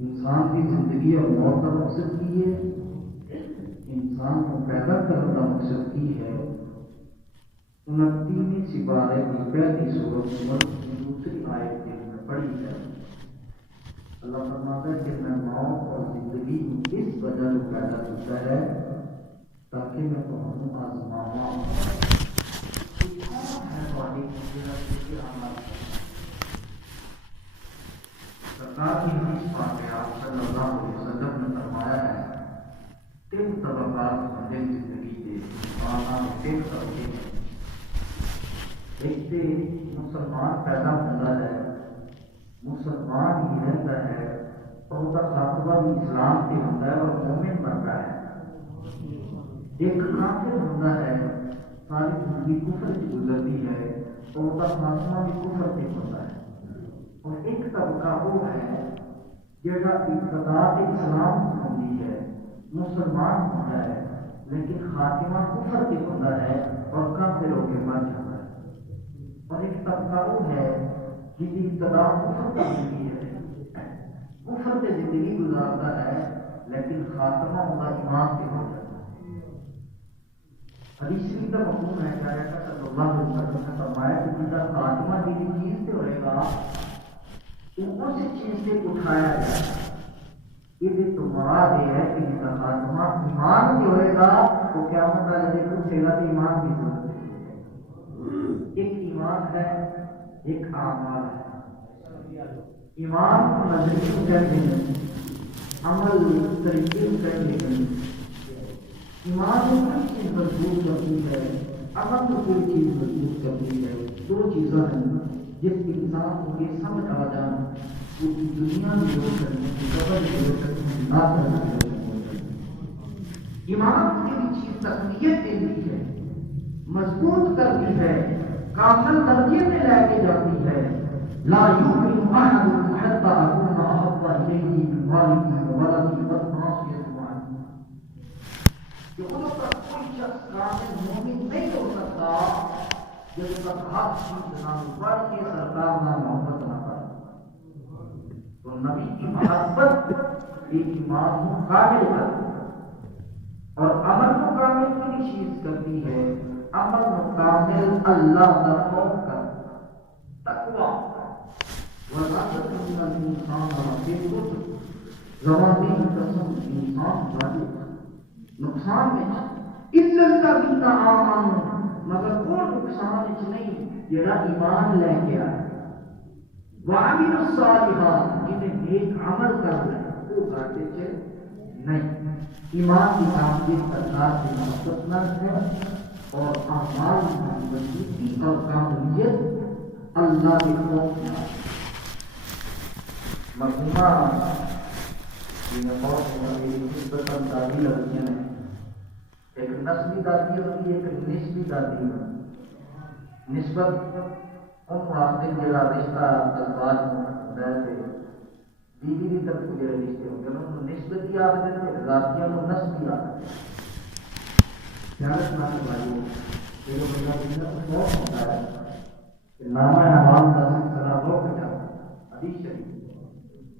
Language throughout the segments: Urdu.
انسان کی زندگی اور موت کا مقصد کی ہے، انسان کو پیدا کرنے کا مقصد کی ہے۔ 29ویں سپارے کی پہلی سورت نمبر کی دوسری آیت کے اندر پڑھی ہے، اللہ فرماتا ہے کہ میں موت اور زندگی کو اس وجہ سے پیدا کرتا ہے تاکہ میں تمہیں آزماواں۔ سرکار کی حدیث پاک ہے، آپ صلی اللہ علیہ وسلم نے فرمایا ہے 3 طبقات بندے زندگی کے انسان 3 طبقے ہیں۔ ایک تو مسلمان پیدا ہوتا ہے، مسلمان ہی رہتا ہے اور اس کا خاتمہ بھی اسلام سے ہوتا ہے اور مومن بنتا ہے۔ ایک کافر ہوتا ہے، ساری زندگی کفر سے گزرتی ہے اور اس کا خاتمہ بھی کفر سے ہوتا ہے۔ اور ایک طبقہ وہ ہے جہاں ابتدا اسلام ہوتی ہے، مسلمان ہوتا ہے لیکن خاتمہ کفر سے ہوتا ہے اور کافر ہو کے مر جاتا ہے۔ اور ایک طبقہ وہ ہے جس کی ابتدا کفر کی زندگی ہے، کفر سے زندگی گزارتا ہے لیکن خاتمہ ہوگا ایمان سے ہو جاتا ہے۔ حدیث کا مفہوم ہے کہ صلی اللہ علیہ وسلم نے فرمایا کہ جن کا خاتمہ کسی چیز سے ہوئے گا تو اس چیز سے اٹھایا جائے گا۔ یہ تو مراد یہ ہے کہ جس کا خاتمہ ایمان سے ہوئے گا وہ قیامت والے دن اٹھے گا تو ایمان کی ضرورت ہے۔ ایک ایمان ہے، ایک اعمال ہے۔ ایمان نظری کرنے عمل طریقے کرنے ایمان کو کوئی چیز مضبوط کرتی ہے، عمل کو کوئی چیز مضبوط کرتی ہے۔ 2 چیزیں ہیں جس انسان کو یہ سمجھ آ جانا وہ دنیا میں جو کرنے کی قبر جو کرنے نہ کرنا۔ ایمان کی بھی چیز تقویت دیتی ہے، مضبوط کرتی ہے، کامل درجے میں لے کے جاتی ہے۔ لا یؤمن احدکم حتی اکون احب الیہ من والدہ وولدہ والناس اجمعین۔ کہ ادھر تک کوئی شخص کامل مومن نہیں ہو سکتا جب تک ہر چیز نہ پڑھ کے سرکار نہ محبت نہ کرے. تو نبی کی محبت ایک ایمان کو کامل کرتی ہے اور عمل کو کامل کی چیز کرتی ہے. عمل کو کامل اللہ کا خوف کرتا تقویٰ وَلَقَدْ كُنَّا الْإِنسَانَ لَفِي خُسْرٍ زمانے کی قسم انسان واجب نقصان میں اِلَّا الَّذِينَ آمَنُوا مگر وہ نقصان نہیں جڑا ایمان لے کے آئے وَعَمِلُوا الصَّالِحَاتِ جنہیں نیک عمل کر رہے وہ گھاٹے سے نہیں. ایمان کی تعمیر سرکار کی محبت نہ ہے اور اعمال کی مضبوطی اور کاملیت اللہ کے خوف میں مرحومہ جنہیں بہت میری نسبتاً دادی لڑکیاں ہیں. ایک نسلی دادی ہوتی ہے ایک نسبی دادی ہوتی. نسبت ان واسطے جڑا رشتہ ازواج میں رہتے بیوی کی طرف جڑے رشتے ہوتے ہیں انہوں نسبت ہی آتے ہیں ذاتیاں کو نسبی آتے ہیں. خیالت نہ بھائی یہ جو بندہ بندہ کو خوف ہوتا ہے کہ نامہ اعمال کا سلسلہ روک جاتا ہے. حدیث شریف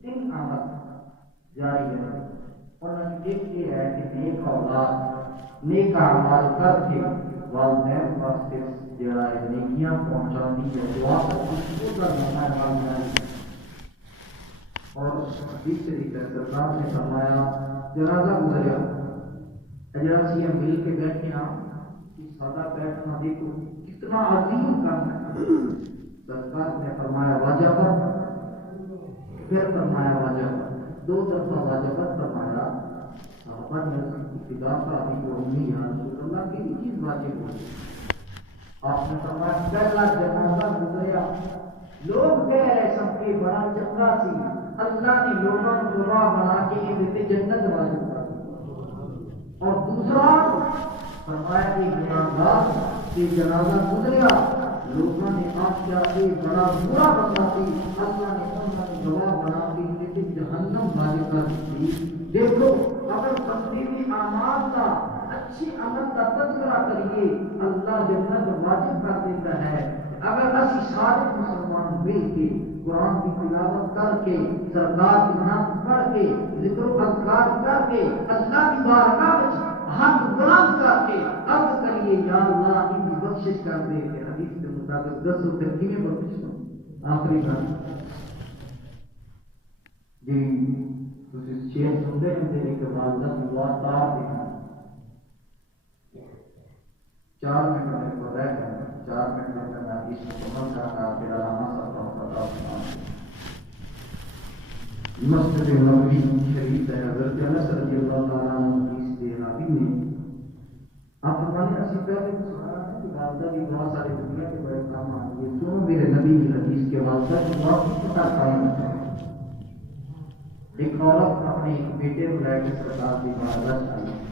3 عمل جاری ہے. انہوں نے ایک یہ ہے کہ نیک اولاد نیک اعمال کر کے والدین واسطے جڑا ہے نیکیاں پہنچاتی ہے دعا کرتی ہے نامہ اعمال جاری ہے. اور حدیث شریف ہے سرکار نے فرمایا جنازہ گزریا اجازت یہ مل کے بیٹھے ہیں سادہ بیٹھنا دیکھو کتنا عظیم کام ہے. سرکار نے فرمایا واجبت پھر فرمایا واجبت 2 دفعہ واجبت فرمایا. صحابہ نے ابتدا کا ابھی جو امی ہے رسول اللہ کی چیز واجب ہوئی. آپ نے فرمایا پہلا جنازہ گزریا لوگ کہہ رہے سب کے بڑا چنگا سی اللہ نے لوگوں کو گواہ بنا کے یہ جنت واجب کر اور دوسرا فرمایا کہ گناہگار کے جنازہ گزریا لوگوں نے آپ کیا کہ بڑا برا بندہ تھی اللہ نے انہوں نے گواہ بنا کے جہنم واجب کر دی. دیکھو اگر بندے کے اعمال کا اچھی عمل کا تذکرہ کریے اللہ جنت واجب کر دیتا ہے. اگر اسی صادق مسلمان ہوئے کہ قرآن کی تلاوت کر کے سرکار کی نام پڑھ کے ذکر و اذکار کر کے اللہ کی بارگاہ میں ہاتھ بلند کر کے عرض کریے یا اللہ ان کی بخشش کر دے کہ حدیث کے مطابق 10 روپے کیویں بخشش ہو. آخری بات جی تسی شعر سنتے ہیں میرے کے والدہ کی دعا تار دیکھنا 4 منٹ میں کو رہ گئے 4 منٹ میں میں اس مکمل کرنا پھر علامہ صاحب کا خطاب مسجد نبوی شریف ہے. حضرت انس رضی اللہ تعالیٰ عنہ حدیث دے راوی نے آپ فرماتے ہیں اسی پہلے سنا ہے کہ والدہ کی دعا ساری دنیا کے بڑے کام آتی ہے. سنو میرے نبی کی حدیث کے والدہ کی دعا کتنا قائم ہے. ایک عورت اپنے بیٹے کو لے کے سرکار کی بارگاہ چاہیے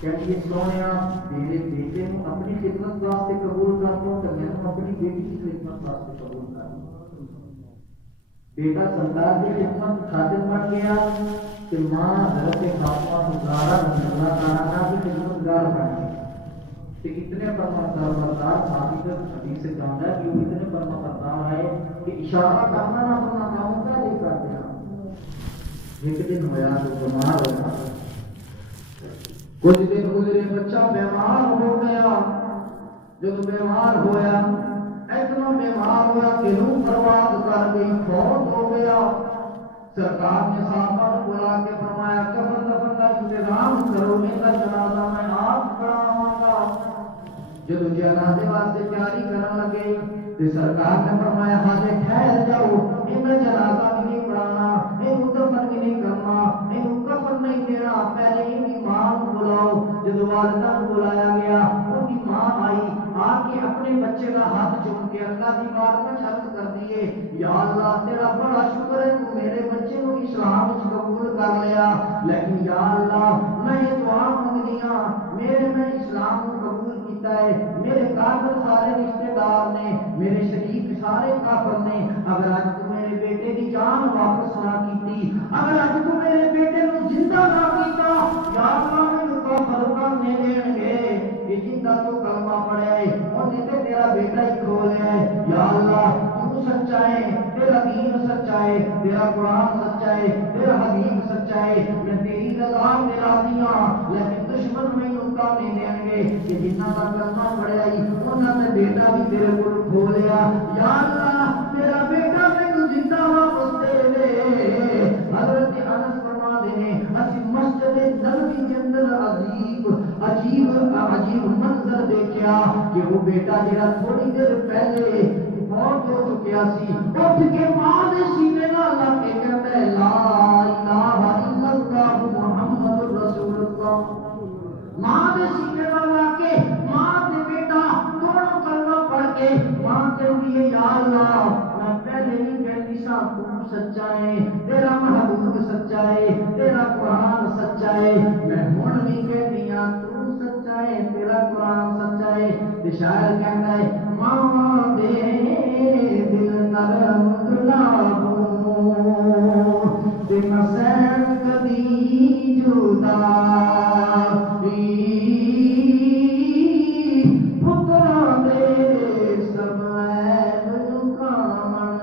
کہ یہ سونیا میرے بیٹے کو اپنی خدمت واسطے قبول کر دو تو میں اپنی بیٹی کی خدمت واسطے قبول کر دوں. بیٹا سرکار کی خدمت خاطر بن گیا کہ ماں حضرت فاطمہ زہرا رضی اللہ تعالیٰ کی خدمت گار بن گئی. کہ اتنے فرمانبردار صحابی کا حدیث سے جانتا ہے کہ وہ اتنے فرمانبردار ہے کہ اشارہ کرنا نہ کرنا کام کا لے کر دیا. ایک دن ہوا تو بیمار ہوا کچھ دن گزرے بچہ بیمار ہو گیا. جب بیمار ہویا اتنا بیمار ہوا کہ روح برباد کر گئی فوت ہو گیا. سرکار نے صحابہ کو بلا کے فرمایا کفن دفن کا انتظام کرو نہیں تو جنازہ میں آپ کراواں گا. جب جنازے واسطے تیاری کرنے لگے تو سرکار نے فرمایا حاضر ٹھہر جاؤ ان جنازہ بھی نہیں پڑھانا ان دفن بھی نہیں کرنا ان کفن نہیں دینا. پہلے ان کی ماں کو بلاؤ. جب والدہ کو بلایا گیا ان کی ماں آئی آ کے اپنے بچے کا ہاتھ چوم کے اللہ کی بات میں شرط کر دیے یا اللہ تیرا بڑا شکر ہے تو میرے بچے کو اسلام میں قبول کر لیا لیکن یا اللہ میں یہ دعا مانگنی میرے میں اسلام کو قبول کیتا ہے میرے کافر سارے رشتے دار نے میرے شریک سارے کافر نے اگر آج تو میرے بیٹے کی جان واپس نہ کی اگر آج تو میرے بیٹے کو زندہ نہ کیتا یا اللہ میں کافر جنہ تو کلمہ پڑھا ہے انہیں تے تیرا بیٹا ہی کھولیا ہے یا اللہ تو سچا ہے تیرا دین سچا ہے تیرا قرآن سچا ہے تیرا حبیب سچا ہے میں تیری رضا میں راضی ہوں لیکن دشمن میں نکا نہیں دیں گے کہ جنہ کا کلمہ پڑھا ہے انہوں نے بیٹا بھی تیرے کو کھولیا یا اللہ تیرا بیٹا میں زندہ واپس دے دے حضرت انس فرما دے اسی مسجد نبوی کے اندر عجیب منظر دیکھا کہ وہ بیٹا جڑا تھوڑی دیر پہلے موت ہو چکیا سی اٹھ کے ماں دے سینے نال لگ کے کہتا ہے لا الہ الا اللہ محمد رسول اللہ ماں دے سینے نال لگ کے ماں تے بیٹا دونوں کلمہ پڑھ کے ماں کہتی ہے یا اللہ میں پہلے ہی کہتی سا تو سچا ہے تیرا محبوب سچا ہے تیرا قرآن سچا ہے میں ہن بھی کہتی ہاں تو سچا ہے تیرا قرآن سچا ہے تے شاعر کہتا ہے ماں دے دل نرم گلابوں تے مسین کبھی جدا پترا دے سب عیب لکامن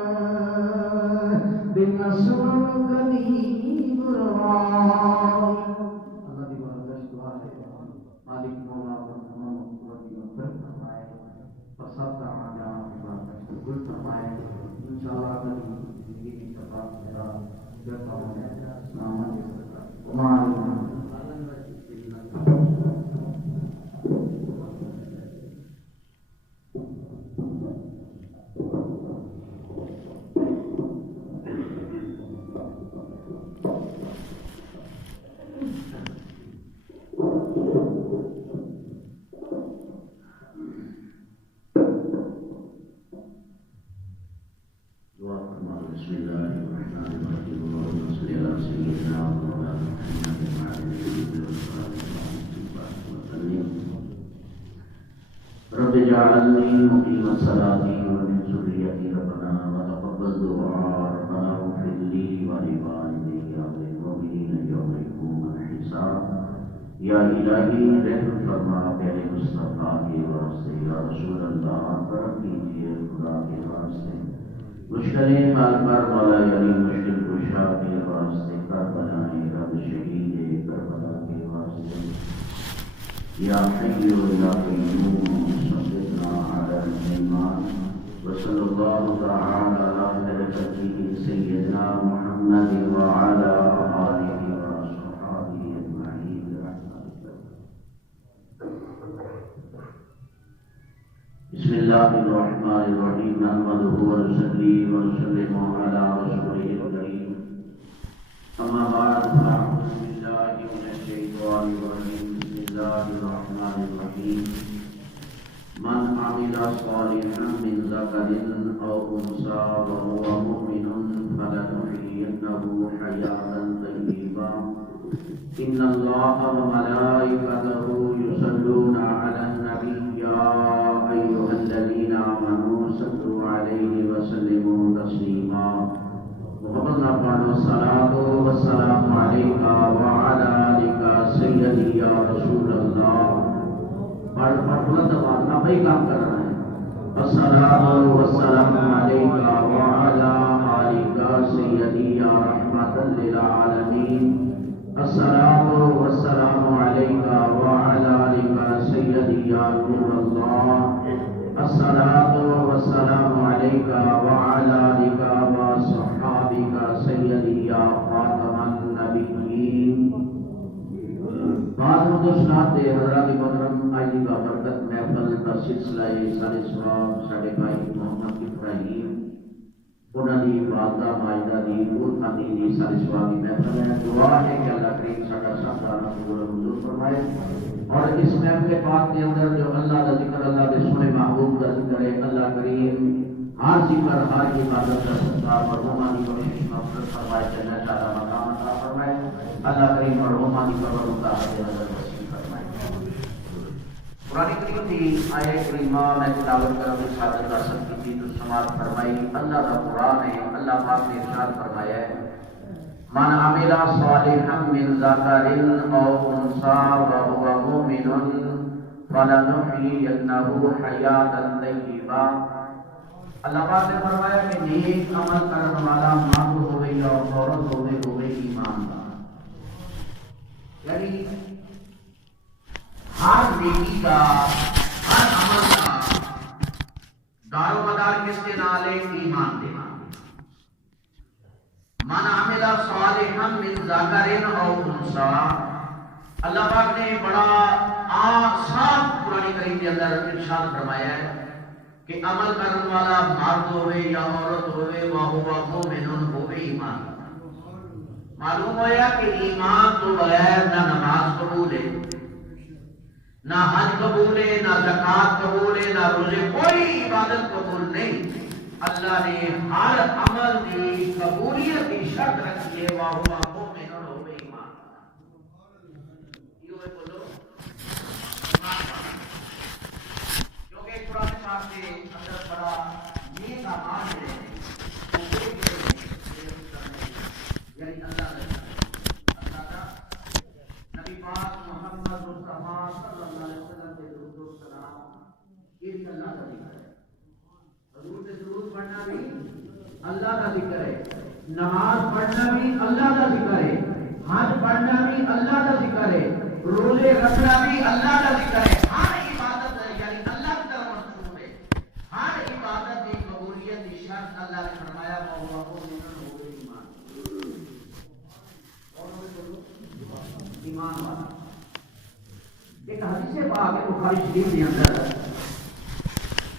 بن سن کبھی بروائی اللہ دی بارگاہ دعا ہے مالک مولا رحمان ربی مغفرت فرمائے اور سب کا آجا قبول فرمائے انشاءاللہ کبھی زندگی کی شفاعت میرا کرتا ہوں السلام علیکم وعلیکم رب اجعلني مقيم الصلاة ومن ذريتي ربنا وتقبل دعاء ربنا اغفر لي ولوالدي وللمؤمنين يوم يقوم الحساب یا الہی رحم فرما پیارے مصطفیٰ کے واسطے یا رسول اللہ کرم کیجیے خدا کے واسطے مشکلیں مال پر مولا یعنی مشکل کشا کے واسطے کربلائیں رب شہید کربلا کے واسطے یا حی یا قیوم صدقنا علی الایمان وصلی اللہ تعالی علی خلقہ سیدنا محمد وعلی آلہ وصحبہ اجمعین بسم اللہ الرحمن الرحیم نحمدہ ونصلی ونسلم علی رسولہ الکریم اما بعد فاعوذ باللہ من الشیطان الرجیم بسم اللہ الرحمن الرحیم من عمل صالحا من ذکر او انثى وهو مؤمن فلنحيينه حیاة طیبہ ان اللہ وملائکته یصلون علی النبی یا ایھا الذین آمنوا صلوا علیہ وسلموا تسلیما محمد ربنا الصلاۃ والسلام علیک وعلی آلک سیدی یا رسول اللہ اور بلند آواز میں بھائی کام کر رہا ہے الصلاۃ والسلام علیک وعلی آلک سیدی یا رحمۃ للعالمین الصلاۃ والسلام علیک وعلی آلک سیدی یا نور اللہ الصلاۃ والسلام علیک وعلی آلک وصحابک سیدی یا خاتم النبیین بعد مدسنات حضرات محترم آئی کا برکت محفل کا سلسلہ سال سواب ساڑھے بھائی محمد ابراہیم انہوں نے والدہ ماجدہ دی خاندی دی سال سواب کی محفل ہے دعا ہے کہ اللہ کریم ساڑھا ساتھانا قبول منظور فرمائے اور اس محفل پاک کے اندر جو اللہ کا ذکر اللہ کے سنے محبوب کا ذکر ہے اللہ کریم ہر ذکر ہر عبادت کا ستار مرحومہ کی بخشش مغفرت فرمائے جنت تعالی مقام عطا فرمائے اللہ کریم مرحومہ کی قبر کا حد نظر وسیع فرمائے قرآن کریم کی آیت کریمہ میں تلاوت کرنے ساتھ درست کی تھی تو سماعت فرمائی اللہ کا قرآن ہے اللہ پاک نے ارشاد فرمایا ہے من عمل صالحا من ذکر او انثى وهو مؤمن وَلَنُحْيِيَنَّهُ حَيَاةً طَيِّبَةً۔ اللہ پاک نے فرمایا کہ نیک عمل کرنے والا مرد ہوئے یا عورت ہوئے ایماندار، یعنی ہر نیکی کا، ہر عمل کا دار و مدار کس کے نال ہے؟ ایمان دے۔ من عمل صالحا من ذکر او انثی، اللہ پاک نے بڑا آسان قرآن کریم کے اندر ارشاد فرمایا ہے کہ عمل کرنے والا مرد ہوئے یا عورت ہوئے وَهُوَ مُؤْمِنٌ ہوئے ایمان۔ معلوم ہوا کہ ایمان تو بغیر نہ نماز قبول ہے، نہ حج قبول ہے، نہ زکوٰۃ قبول ہے، نہ روزے، کوئی عبادت قبول نہیں۔ اللہ نے ہر عمل کی قبولیت کی شرط رکھی ہے وَهُوَ مُؤْمِنٌ ہوئے ایمان۔ یہ بولو کیونکہ قرآن پاک کے اندر بڑا نیک اعمال ہے، یعنی اللہ کا نبی پاک محمد مصطفیٰ صلی اللہ علیہ وسلم کے درود و سلام، یہ بھی اللہ کا ذکر ہے۔ حضور سے درود پڑھنا بھی اللہ کا ذکر ہے، نماز پڑھنا بھی اللہ کا ذکر ہے، حج پڑھنا بھی اللہ کا ذکر ہے، روزے رکھنا بھی اللہ کا ذکر ہے۔ ہر عبادت یعنی اللہ کی طرف مشہور ہے، ہر عبادت کی قبولیت کی شرط اللہ نے فرمایا ایمان والا۔ ایک حدیث پاک ہے بخاری شریف کے اندر،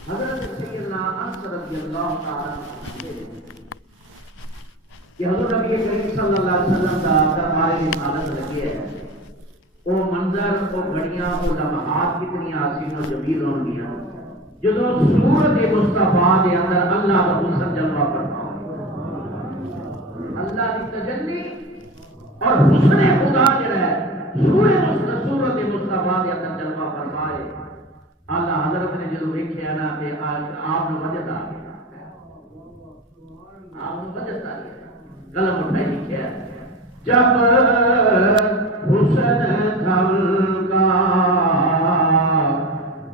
حضرت سیدنا انس رضی اللہ تعالی عنہ کہ حضرت نبی کریم صلی اللہ علیہ وسلم کا دربار رسالت لگے ہے، وہ منظر، وہ گھڑیاں، وہ لمحات کتنی حسین و جمیل ہوں گی جدو سورت مصطفیٰ کے اندر اللہ کا حسن جلوہ کرتا ہوں، اللہ کی تجلی اور حسن خدا جو ہے سورت مصطفیٰ کے اندر جلوہ فرمائے۔ اعلیٰ حضرت نے جدو دیکھا نا کہ آپ نے وجد آ گیا، آپ نے وجد آ گیا، قلم اٹھائے لکھا جب حسن کھلکا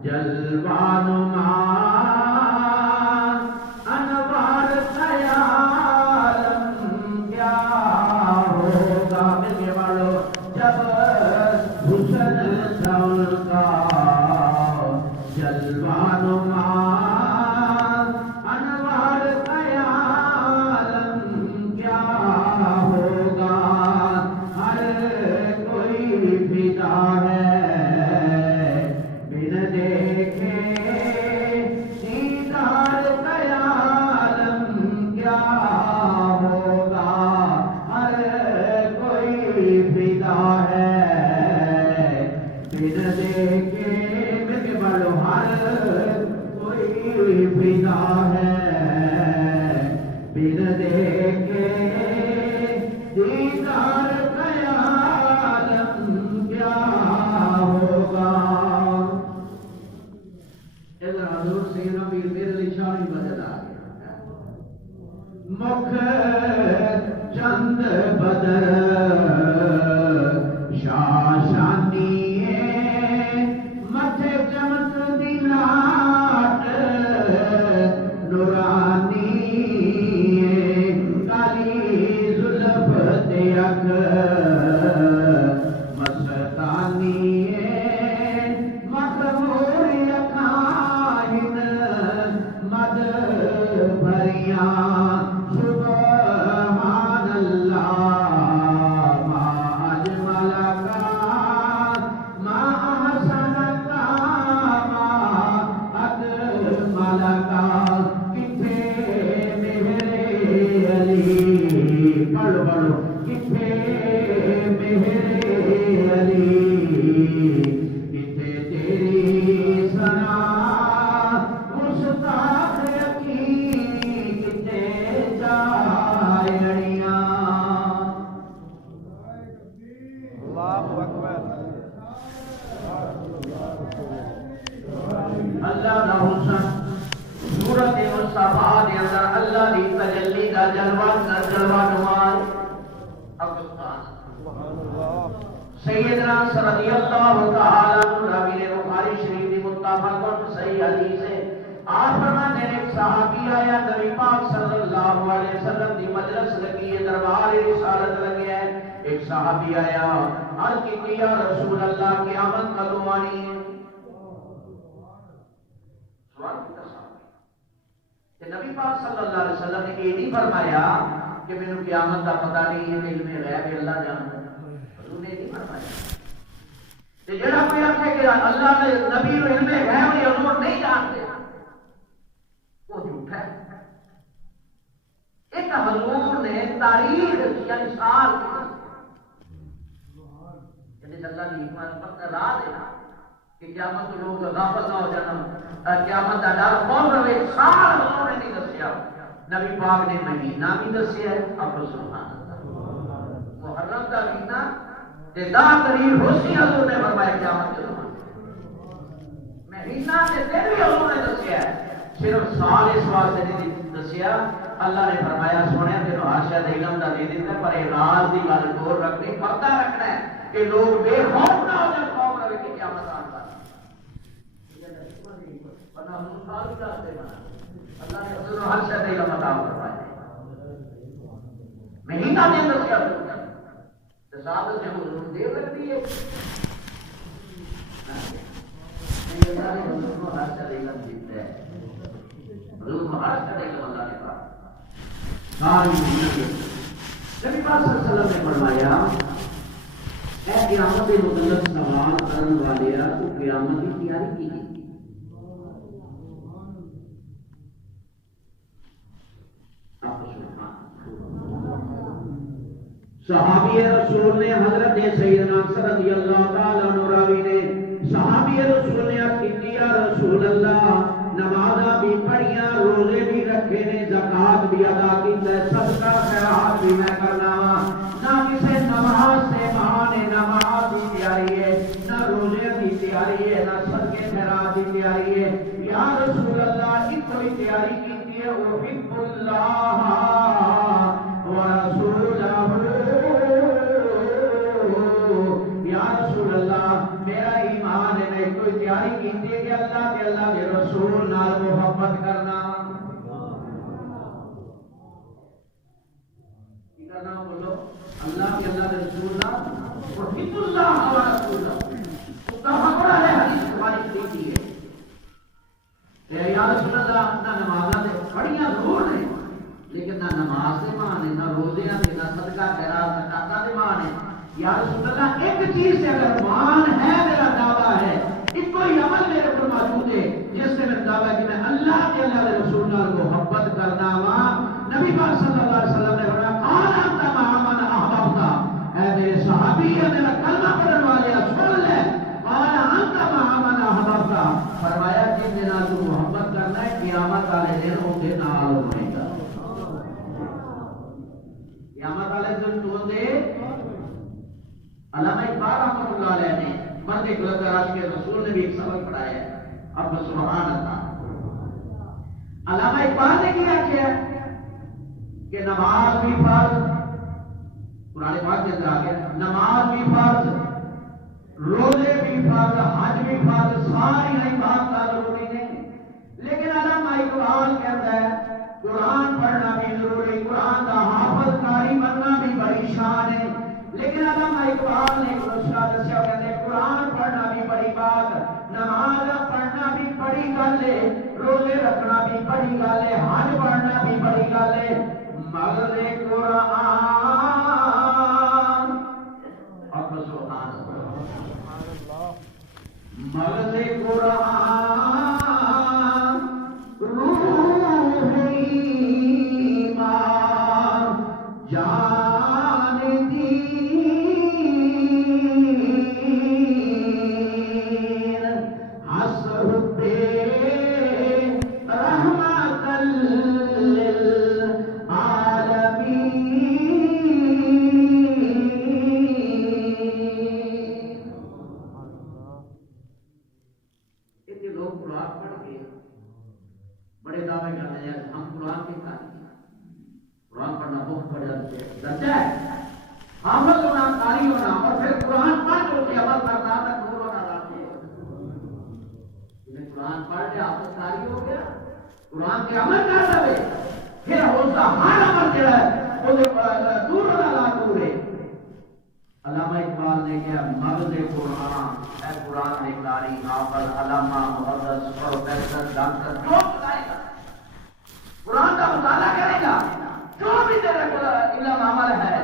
جلوہ نما انوار خیالم کیا ہوگا، مل کے والو جب حسن کھلکا جلوہ نما انوار خیالم کیا ہوگا، ہر کوئی فدا ہے بن دیکھے دیدار خیالم کیا ہوگا، ہر کوئی فدا ہے بن دیکھے، مل کے بولو ہر کوئی فدا ہے بن دیکھے دیدار خیالم کیا ہوگا۔ ادھر حضور سیدنا پیر میرے علی شاہ بھی بدل آ گیا، مکھ چند بدر شاشانی متھے چمک دی لاٹ نورانی کالی زلف تے اکھ مستانی مخمور اکھائن مد بھریاں سبحان اللہ ما اجمل کا ما احسن کا ما اکمل کا، کتھے میرے علی، پڑھو پڑھو، کتھے میرے علی، کتھے تیری ثنا مشتاق یقین، کتھے جائڑیاں۔ اللہ اکبر، اللہ کا حسن سورت مصطفیٰ کے اندر اللہ کی تجلی کا جلوہ نمائے۔ سیدنا رضی اللہ تعالی عنہ راوی بخاری شریف فرمایا نبی پاک صلی اللہ علیہ وسلم دی مجلس لگی ہے، دربار رسالت لگی ہے. ایک صحابی آیا، عرض کی یا رسول اللہ قیامت کدوں آنی ہے؟ سوال کیا صحابی کہ نبی پاک صلی اللہ علیہ وسلم نے یہ نہیں فرمایا کہ میں نے قیامت کا پتہ نہیں ہے، علم غیب اللہ جانتا. حضور نے نہیں فرمایا. جڑا کوئی آخے کہ اللہ نے نبی کو علم غیب نے حضور نہیں جانتے، وہ جھوٹا ہے. ایک حضور نے تاریخ یعنی سال اللہ کی حکمت راہ دینا کہ قیامت لوگ غافل نہ ہو جانا، قیامت کا ڈر کون رہے. سال حضور نے نہیں دسیا، نبی پاک نے مہینہ بھی دسیا ہے. اب سبحان اللہ، محرم کا مہینہ 10 تاریخ حسنی حضور نے فرمایا قیامت کے زمانے مہینہ کے دن بھی حضور نے دسیا ہے. صرف سال اس واسطے نہیں دسیا، اللہ نے فرمایا سونے تینوں ہر شاید علم کا دے دیتا پر یہ راز کی گل دور رکھنی، پردہ رکھنا ہے کہ لوگ بے خوف نہ ہو جائے، خوف رہے کہ قیامت آنے والی. اللہ نے حضور ہر شاید علم عطا فرمایا. مہینہ دن دسیا ساتھ سے حضور دیر لگتی ہے. ہر شاید علم جیتتا ہے، حضور ہر شاید علم اللہ نے کہا. نبی پاک صلی اللہ علیہ وسلم نے فرمایا اے قیامت کے متعلق سوال کرنے والے تو قیامت کی تیاری کی ہے. صحابی رسول نے حضرت سیدنا انس رضی اللہ تعالی عنہ راوی نے صحابی رسول نے کہا یا رسول اللہ نمازاں بھی پڑھیاں، روزے بھی رکھے نے، زکات بھی ادا کی، صدقہ خیرات بھی میں کرنا وا. نہ کسی نماز سے مانے، نہ نماز کی تیاری ہے، نہ روزے کی تیاری ہے، نہ صدقے خیرات کی تیاری ہے. یا رسول اللہ ایک کوئی تیاری کی ہے، احب اللہ ورسولہ. یا رسول اللہ میرا ایمان ہے، میں کوئی تیاری کی ہے کہ اللہ کے رسول نال محبت کرنا. کی کرنا بولو، اللہ کے رسول نال احب اللہ ورسولہ. کہا بڑا ہے حدیث ہماری دیکھی ہے. یا رسول اللہ نہ نمازاں پڑھیاں ضرور ہیں لیکن نہ نماز سے مان ہے، نہ روزے سے، نہ صدقہ خیرات زکات سے مان ہے. یا رسول اللہ ایک چیز سے اگر مان ہے، میرا دعویٰ ہے ایک کوئی عمل میرے کو موجود ہے جس سے میں دعویٰ کہ میں اللہ کے رسول اللہ کو محبت کرنا وا. نبی پاک صلی اللہ علیہ وسلم نے فرمایا قال انت مع من احببت. اے میرے صحابی میرا کلمہ پڑھنے والے سن لے، قال انت مع من احببت. فرمایا جن دن تو محبت کرنا ہے قیامت والے دن ان کے نال ہونے گا. قیامت والے دن تو دے. علامہ اقبال رحمۃ اللہ علیہ نے مرد گلب عاشق رسول نے بھی ایک سبق پڑھایا ہے. اب سبحان اللہ. علامہ اقبال نے کیا کہ نماز بھی فرض، قرآن پاک کے اندر آ گیا نماز بھی فرض، روزے بھی فرض، حج بھی فرض، ساری عبادات ضروری نہیں. لیکن علامہ اقبال کہتا ہے قرآن پڑھنا بھی ضروری، قرآن کا حافظ قاری بننا بھی بڑی شان ہے. لیکن علامہ اقبال نے ایک دوسرا دسیا کہتے ہیں قرآن پڑھنا بھی بڑی بات، نماز پڑھنا بھی بڑی گل ہے، روزے رکھنا بھی بڑی گل ہے، حج پڑھنا بھی بڑی گل ہے. مغز قرآن اب سبحان اللہ. مغز قرآن روح ایمان جان دین حسر پہ رحمت بڑے دعوے کرتے ہیں ہم قرآن کے قاری ہیں. قرآن پڑھنا بہت بڑا درجہ ہے. حافظ ہونا، قاری ہونا اور پھر قرآن پڑھ کے اسے عمل کرنا میں نور ہونا لاتے ہیں. قرآن پڑھ کے حافظ قاری ہو گیا قرآن کے عمل کر دے پھر اس کا ہر عمل جڑا ہے وہ دور والا دور ہے. علامہ اقبال نے کیا مغز قرآن اے قرآن میں قاری حافظ علامہ محدث پروفیسر ڈاکٹر جو بتائے گا قرآن کا مطالعہ کرے گا جو بھی تیرے علم عمل ہے.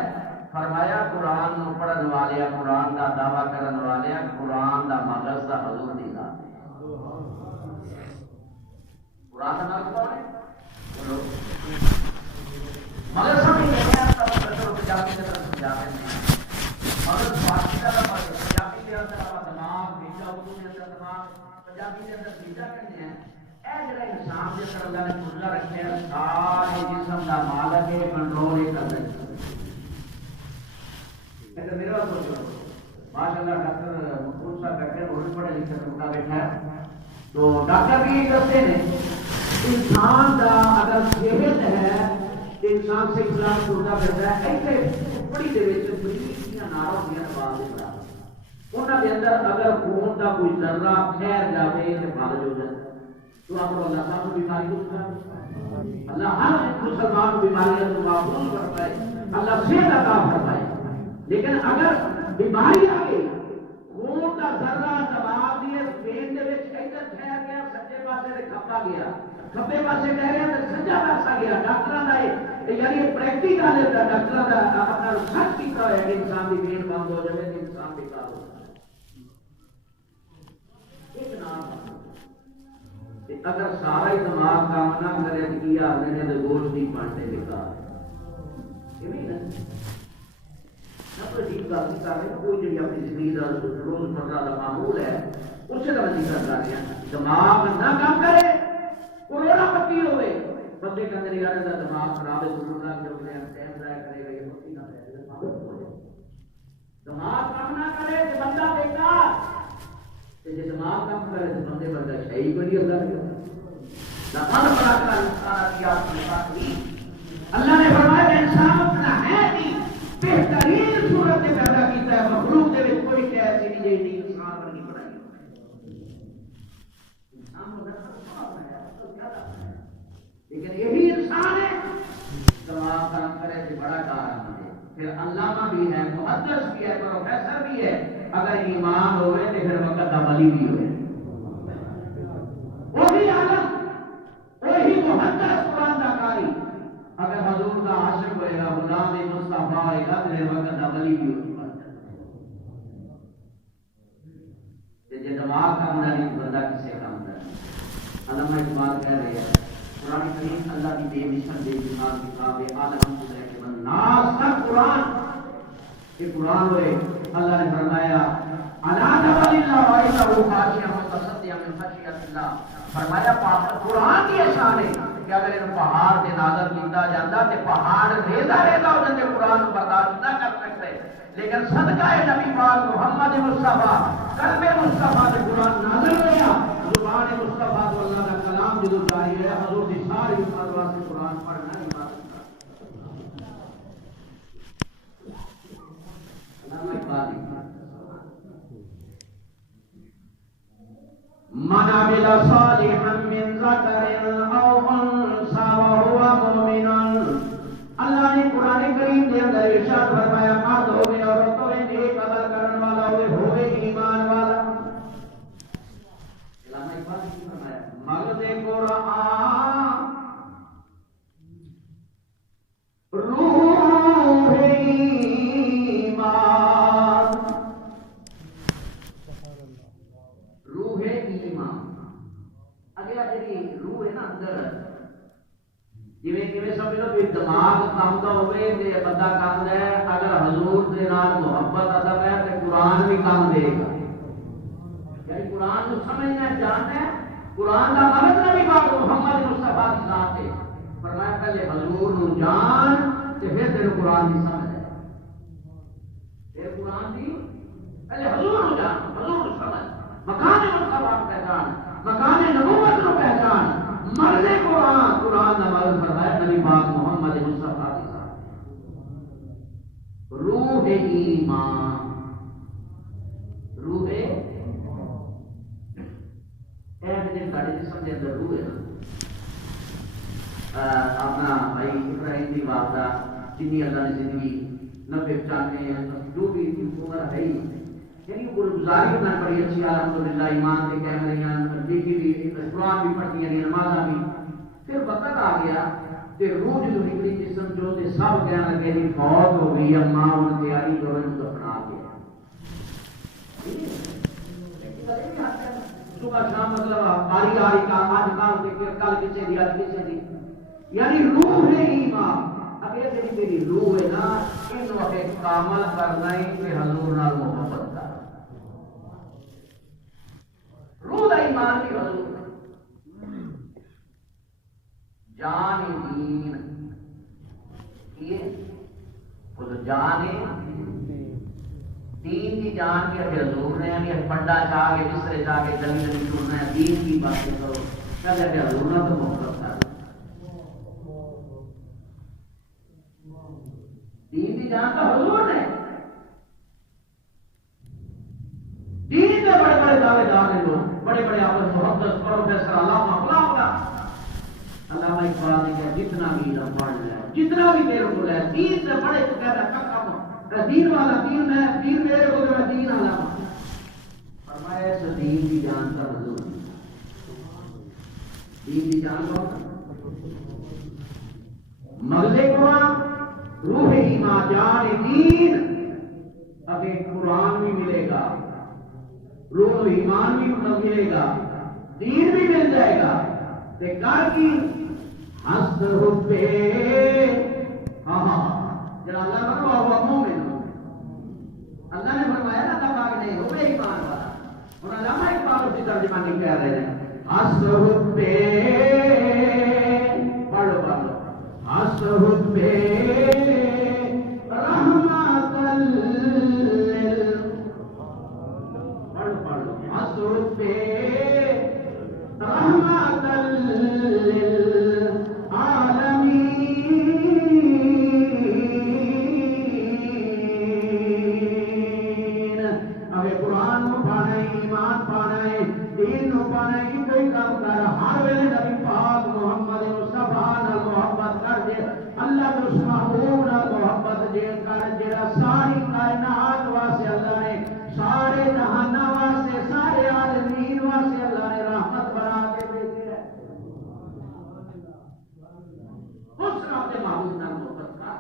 فرمایا قرآن نو پڑھن والے قرآن کا دعویٰ کرن والے قرآن دا مغز دا حضور دی ذات ہے. قرآن کا مغز کون ہے؟ بولو مغز سمجھ گئے پنجابی کی طرف سمجھاتے ہیں. مغز فارسی کا لفظ ہے پنجابی کے اندر دماغ بیجا اردو کے اندر دماغ پنجابی کے اندر بیجا کہتے ہیں. اے جڑا انسان کے اندر اللہ نے کھلا رکھے ہیں سارے جسم کا مالک ہے کنٹرول ایک کر رہے ہیں. میرا سوچو ماشاء اللہ ڈاکٹر مقبول صاحب بیٹھے ہیں وہ بھی پڑھے لکھے کا بیٹھا ہے تو ڈاکٹر بھی یہ کہتے ہیں انسان کا اگر صحت ہے تو انسان سے خلاف سوچا کرتا ہے ایسے بڑی دے ناروں دیا بات انہوں کے اندر اگر خون کا کوئی ذرہ ٹھہر جائے تو فالج ہو جائے تو آپ اللہ صاحب کو بیماری دور کر اللہ ہر مسلمان کو بیماری کو محفوظ کرتا ہے اللہ صحت عطا فرمائے. لیکن اگر بیماری آ گئی خون کا ذرہ دبا دیے پین دے وچ ادھر ٹھہر گیا سجے پاسے تے کھپا گیا کھپے پاسے ٹھہر گیا تے سجا پاسا گیا. ڈاکٹراں دا یعنی پریکٹیکل ہے ڈاکٹراں دا اپنا سچ کیتا ہے کہ انسان دی پین بند ہو جائے تے انسان بیکار ہو جائے. ایک نام اگر سارا ہی دماغ کام نہ کرے تو کیا آدھے تو گوشت نہیں پڑھتے بیکار یہ نہیں نا. عجیب گل نہیں کر رہے کوئی جی اپنی زندگی کا روزمرہ کا معمول ہے اسے کا نتیجہ کر رہے ہیں. دماغ نہ کام کرے کروڑا پتی ہوئے بندے کا نگارے کا دماغ خراب ہے ضرور رکھ جو ٹائم ضائع کرے گا یہ ہوتی نہ دماغ کام نہ کرے تو بندہ بیکار جی دماغ کام کرے تو بندے بندہ شہی کو نہیں اللہ نے فرمایا کہ انسان اپنا ہے نہیں بہترین صورت میں پیدا کیتا ہے مخلوق دے وچ کوئی شے ایسی نہیں جی نہیں انسان ورگی بنائی انسان کو لیکن یہی انسان ہے دماغ کام کرے تو بڑا کار ہے. پھر علامہ بھی ہے محدث بھی ہے پروفیسر بھی ہے اگر ایمان ہوئے تو پھر وقت عملی بھی ہوئے وہی عالم وہی محدث قرآن کا قاری اگر حضور کا عاشق ہوئے گا غلام مصطفیٰ ہوئے گا تو وقت عملی بھی ہوگی. جب دماغ کا ہونا نہیں بندہ کسے کام کرنا. علامہ اقبال کہہ رہے ہیں قرآن کریم اللہ کی بے مثل بے مثال کتاب ہے عالم کے ناس تک قرآن یہ قرآن ہوئے. اللہ نے فرمایا الا جبل اللہ وانه خاشع متصدع من خشیۃ اللہ. فرمایا قرآن کی شان ہے کہ اگر ان پہاڑ سے نازل کیتا جاتا تو پہاڑ ریزا ریزا ہو جاتے قرآن کو برداشت نہ کر سکتے. لیکن صدقہ نبی پاک محمد مصطفیٰ قلب مصطفیٰ سے قرآن نازل ہوا. زبان مصطفیٰ کو اللہ کا کلام جو جاری ہے حضور کی ساری امت واسطے قرآن پڑھنا عبادت من عمل صالحا من ذکر او انثى وهو مؤمن. اللہ نے قرآن کریم کے اندر ارشاد فرمایا مرد ہوئے عورت ہوئے نیک عمل کرنے والا ہوئے ایمان والا. علامہ اقبال نے فرمایا مغز قرآن روح ایمان روح ایمان. اگلا جی روح ہے نا اندر جی سمجھ لو کہ دماغ کام کا ہوئے تو بندہ کام ہے. اگر حضور کے نال محبت ادب ہے تو قرآن بھی کام دے گا. یعنی قرآن کو سمجھنا جاننا ہے. قرآن کا مطلب نہیں بات محمد مصطفیٰ کی ذات ہے. فرمایا پہلے حضور نو جان کہ پھر تیرے قرآن کی سمجھ ہے. پھر قرآن کی پہلے حضور نو جان حضور نو سمجھ مکان مصطفیٰ کو پہچان مکان نبوت کو پہچان مرد قرآن قرآن کا مرد فرمایا نبی پاک محمد مصطفیٰ کے ساتھ روح ایمان روح جسم کے اندر روح ہے اپنا بھائی ابراہیم کی والدہ جنی اللہ نے زندگی 90-95 جو بھی عمر ہے ہی یعنی گزاری میں بڑی اچھی الحمدللہ ایمان کے کہہ رہی ہیں بیٹی بھی قرآن بھی پڑھتی ہیں نمازاں بھی پھر وقت آ گیا کہ روح جو نکلی جسم جو تے سب کہنے لگے جی فوت ہو گئی اماں ان تیاری کرو ان دفنا کے صبح شام مطلب آری آری کا آج کل کسے دی آج کسے دی یعنی روح ہے ایمان اب یہ تیری میری روح ہے نا ان وقت کامل کرنا ہی کہ حضور نال محبت کا روح دا ایمان کی حضور جان دین یہ وہ جان دین کی جان کے حضور نے یعنی پنڈا چاہ کے بسترے چاہ کے گلی گلی ٹورنا ہے دین کی باتیں کرو پہلے کہ حضور نے تو محبت کر دین کی جان کا حضور نے دین کے بڑے بڑے دعوے دار ہیں لوگ بڑے بڑے آپ محبت پروفیسر علامہ فلاں علامہ اقبال نے کہا جتنا بھی پڑھ لے جتنا بھی میرے کو ہے دین سے بڑے تو کہہ رہا کم دین والا دین ہے دین میرے کو ہے دین علامہ فرمایا اس دین کی جان کا حضور دین کی جان کا مغز قرآن روح ایمان جان دین ابھی قرآن بھی ملے گا روح ایمان بھی ملے گا دین بھی مل جائے گا کار کی ہست ہوتے ہاں جب اللہ بنو ہوا مومن اللہ نے فرمایا نا تب آگ نہیں ہو گئے ایمان والا اور علامہ اقبال اسی ترجمانی کہہ رہے ہیں ہست ہوتے پڑھو پڑھو ہست ہوتے رحمت پڑھو پڑھو ہست ہوتے رحمت ساری کائنات واسطے اللہ نے سارے جہانہ واسطے سارے عالمین واسطے اللہ نے رحمت بنا کے بھیجی ہے اس رات معبود نام محبت کا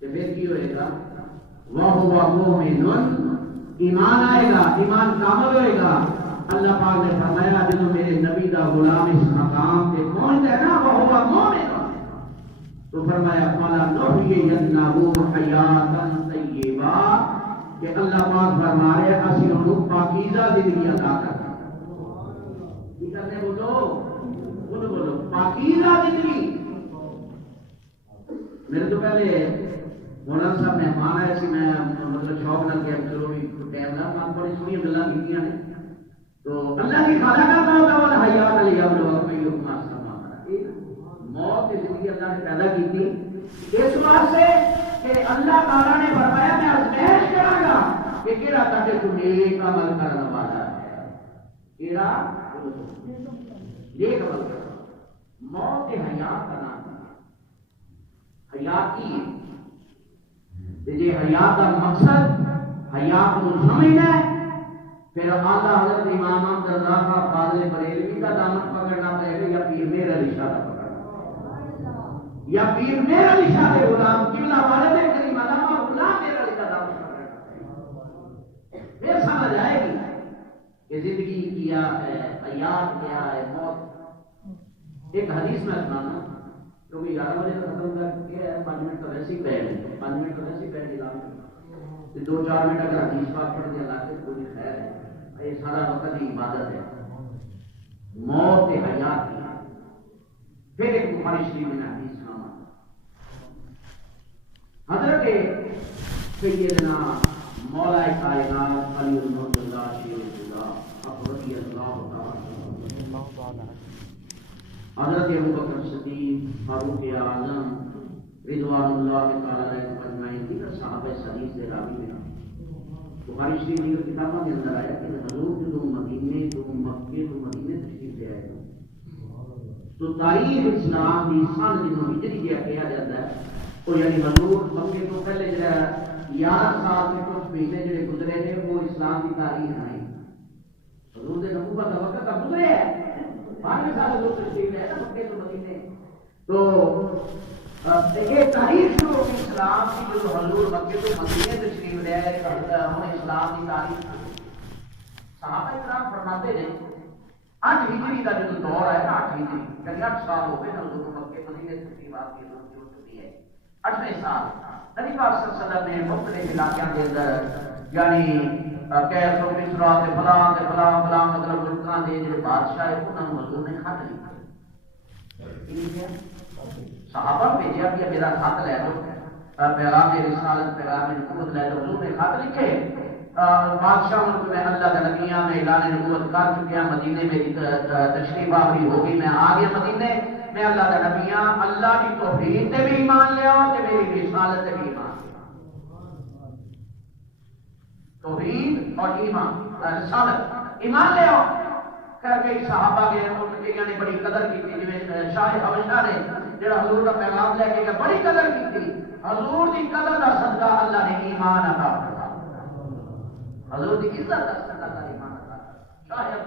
کہ پھر کی ہوئے گا وَهُوَ مُؤْمِنٌ ایمان آئے گا ایمان کامل ہوئے گا اللہ پاک نے فرمایا جب میرے نبی دا غلام اس مقام پہ پہنچ جائے نا وَهُوَ مُؤْمِنٌ تو فرمایا قَالَ نُحْيِيَنَّهُ حَيَاةً طَيِّبَةً کہ اللہ پاک فرما رہے اسی انہوں پاکیزہ زندگی عطا کرتے ہیں کرنے بولو پاکیزہ زندگی میرے تو پہلے مولانا صاحب مہمان آئے سی میں مطلب شوق نہ کیا چلو بھی ٹائم نہ مان بڑی سنی گلاں کیتیاں نے تو اللہ کی خالق کا ہوتا والا حیات علی ابلو کوئی حکم موت کی زندگی اللہ نے پیدا کی تھی اس واسطے کہ اللہ تعالیٰ نے فرمایا میں آزمائش کراں گا کہ کیڑا تاکہ تو نیک عمل کرنے والا ہے کیڑا نیک عمل کرنا موت حیات کا نام حیات کی جی حیات کا مقصد حیات کو سمجھنا ہے پھر اعلیٰ حضرت امام احمد رضا کا فاضل بریلوی کا دامن پکڑنا پڑے گا یا پیر میر علی شاہ کا یا پیر میر علی شاہ کے غلام قبلہ والد کریم علامہ غلام میر علی کا دامن پکڑنا پھر سمجھ آئے گی کہ زندگی کیا ہے حیات کیا ہے موت ایک حدیث میں سنانا کیونکہ 11 بجے کا ختم کر کے 5 منٹ کا ویسے ہی پہلے 5 منٹ کا ویسے ہی پہلے اعلان 2-4 منٹ اگر حدیث پاک پڑھ دیا لاتے کوئی خیر ہے یہ سارا وقت کی عبادت ہے موت حیات کی پھر ایک بخاری شریف میں حدیث سنانا حضرت سیدنا مولا کائنات علی الموت اللہ شیر اللہ رضی اللہ تعالی حضرت ابوبکر صدیق فاروق اعظم رضوان اللہ تعالی علیہ اجمعین کی صحابہ حدیث سے راوی ہیں بخاری شریف کی کتابوں کے اندر آیا کہ حضور جو مدینے تو مکے تو مدینے تشریف لے آئے تو تو تاریخ اسلام کی سن جنہوں ہجری کیا جاتا ہے وہ یعنی حضور مکے تو پہلے جڑا 11 سال کے کچھ مہینے جڑے گزرے ہیں وہ اسلام کی تاریخ نہیں حضور کے نبوت کا وقت اب گزرے ہے 12 سال حضور تشریف لے نا مکے تو مدینے تو یہ تاریخ شروع ہوئی اسلام کی جو حضور مکے تو مدینے تشریف لے ہم اسلام کی تاریخ صحابہ کرام فرماتے ہیں 8 ہجری کا جو دور ہے نا 8 ہجری یعنی 8 سال ہو گئے نا حضور مکے مدینے تشریف آپ کی ضرورت ہو چکی ہے 8ویں سال نبی پاک صلی اللہ علیہ وسلم نے مختلف علاقوں کے اندر یعنی کیس و مصرا تے فلاں مطلب ملکاں دے جڑے بادشاہ ہے انہاں نوں حضور نے خط لکھا صحابہ بھیجیا کہ میرا خط لے لو پیغام رسالت پیغام نبوت لے لو حضور نے خط لکھے بادشاہوں کو میں اللہ کا نبیاں میں اعلان نبوت کر چکیا مدینے میری تشریف آوری ہوگی میں آ گیا مدینے میں اللہ کا نبیاں اللہ کی توحید تے بھی ایمان لیا تے میری رسالت تے بھی ایمان لیا توحید اور ایمان رسالت ایمان لیا کر کے صحابہ کے ان نے بڑی قدر کی تھی جویں شاہ حبشہ نے جڑا حضور کا پیغام لے کے گیا بڑی قدر کی تھی حضور کی قدر کا صدقہ اللہ نے ایمان عطا فرمایا حضور کی عزت کا صدقہ اللہ نے ایمان عطا فرمایا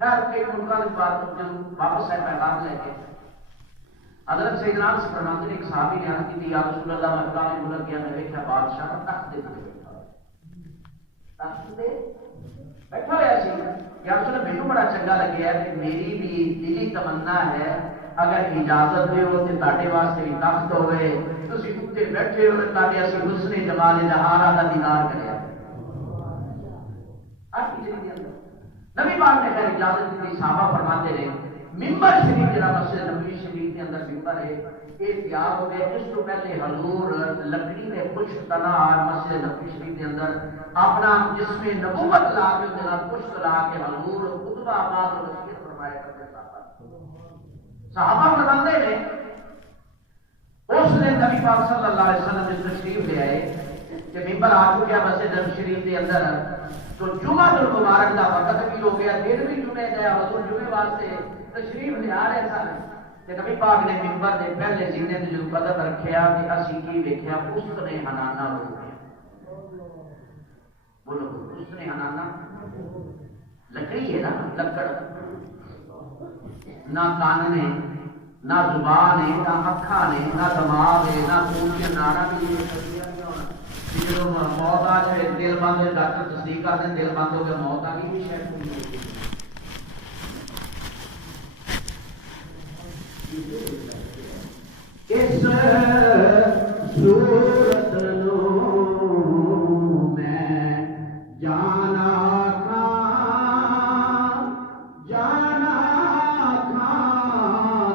شاہ خیر کے ملکوں کی بات واپس ہے پیغام لے کے حضرت سیدنا سے فرماتے ہیں ایک صحابی نے عرض کی تھی یا رسول اللہ میں فلاں ملک گیا میں دیکھا بادشاہ تخت دے بیٹھا ہوا سی یا رسول اللہ مینوں بڑا چنگا لگیا ہے کہ میری بھی دلی تمنا ہے اگر اجازت دیو تے تاڈے واسطے بھی تخت ہوے تسی اوتے بیٹھے ہو تے تاڈے اسی حسن جمال جہارا دا دیدار کریا نبی پاک نے خیر اجازت دی صحابہ فرماتے رہے منبر شریف جڑا مسجد نبوی شریف کے اندر منبر ہے یہ تیار ہو گیا اس تو پہلے حضور لکڑی کے پشت تنہا مسجد نبوی شریف کے اندر اپنا جسم نبوت لا کے اندر پشت لا کے حضور خطبہ آباد اور وصیت فرمایا کرتے صحابہ فرماتے ہیں اس نے نبی پاک صلی اللہ علیہ وسلم نے تشریف لے آئے کہ منبر آ چکا مسجد نبوی شریف کے اندر تو جمعہ المبارک کا وقت بھی ہو گیا دن بھی جمعے گیا حضور جمعے واسطے تشریف لے آ رہے سن تے نبی پاک نے منبر دے پہلے سینے تے جو قدم رکھیا کہ اسی کی ویکھیا اس نے حنانا ہو گیا بولو اس نے حنانا لکڑی ہے نا لکڑ نہ کان نے نہ زبان ہے نہ اکھاں نے نہ دماغ ہے نہ خون کے نارا بھی موت آ جائے دل بند ہو ڈاکٹر تصدیق کر دیں دل بند ہو گیا موت آ گئی بھی شاید اس صورت نو میں جانا کھا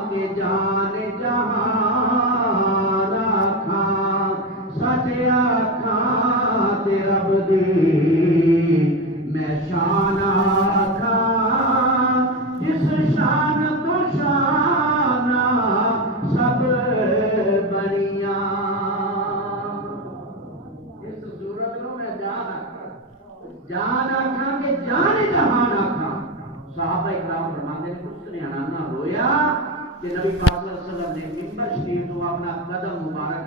کہ جان جہاں کھا سچیا کھا تے رب دی میں شانہ کھا جس شان تو شانہ سب بنیاں اس صورت میں جان آکھاں کہ جان جہان آکھاں صحابہ اکرام فرماتے ہیں اس نے حنانا رویا کہ نبی پاک صلی اللہ علیہ وسلم نے منبر شریف تو اپنا قدم مبارک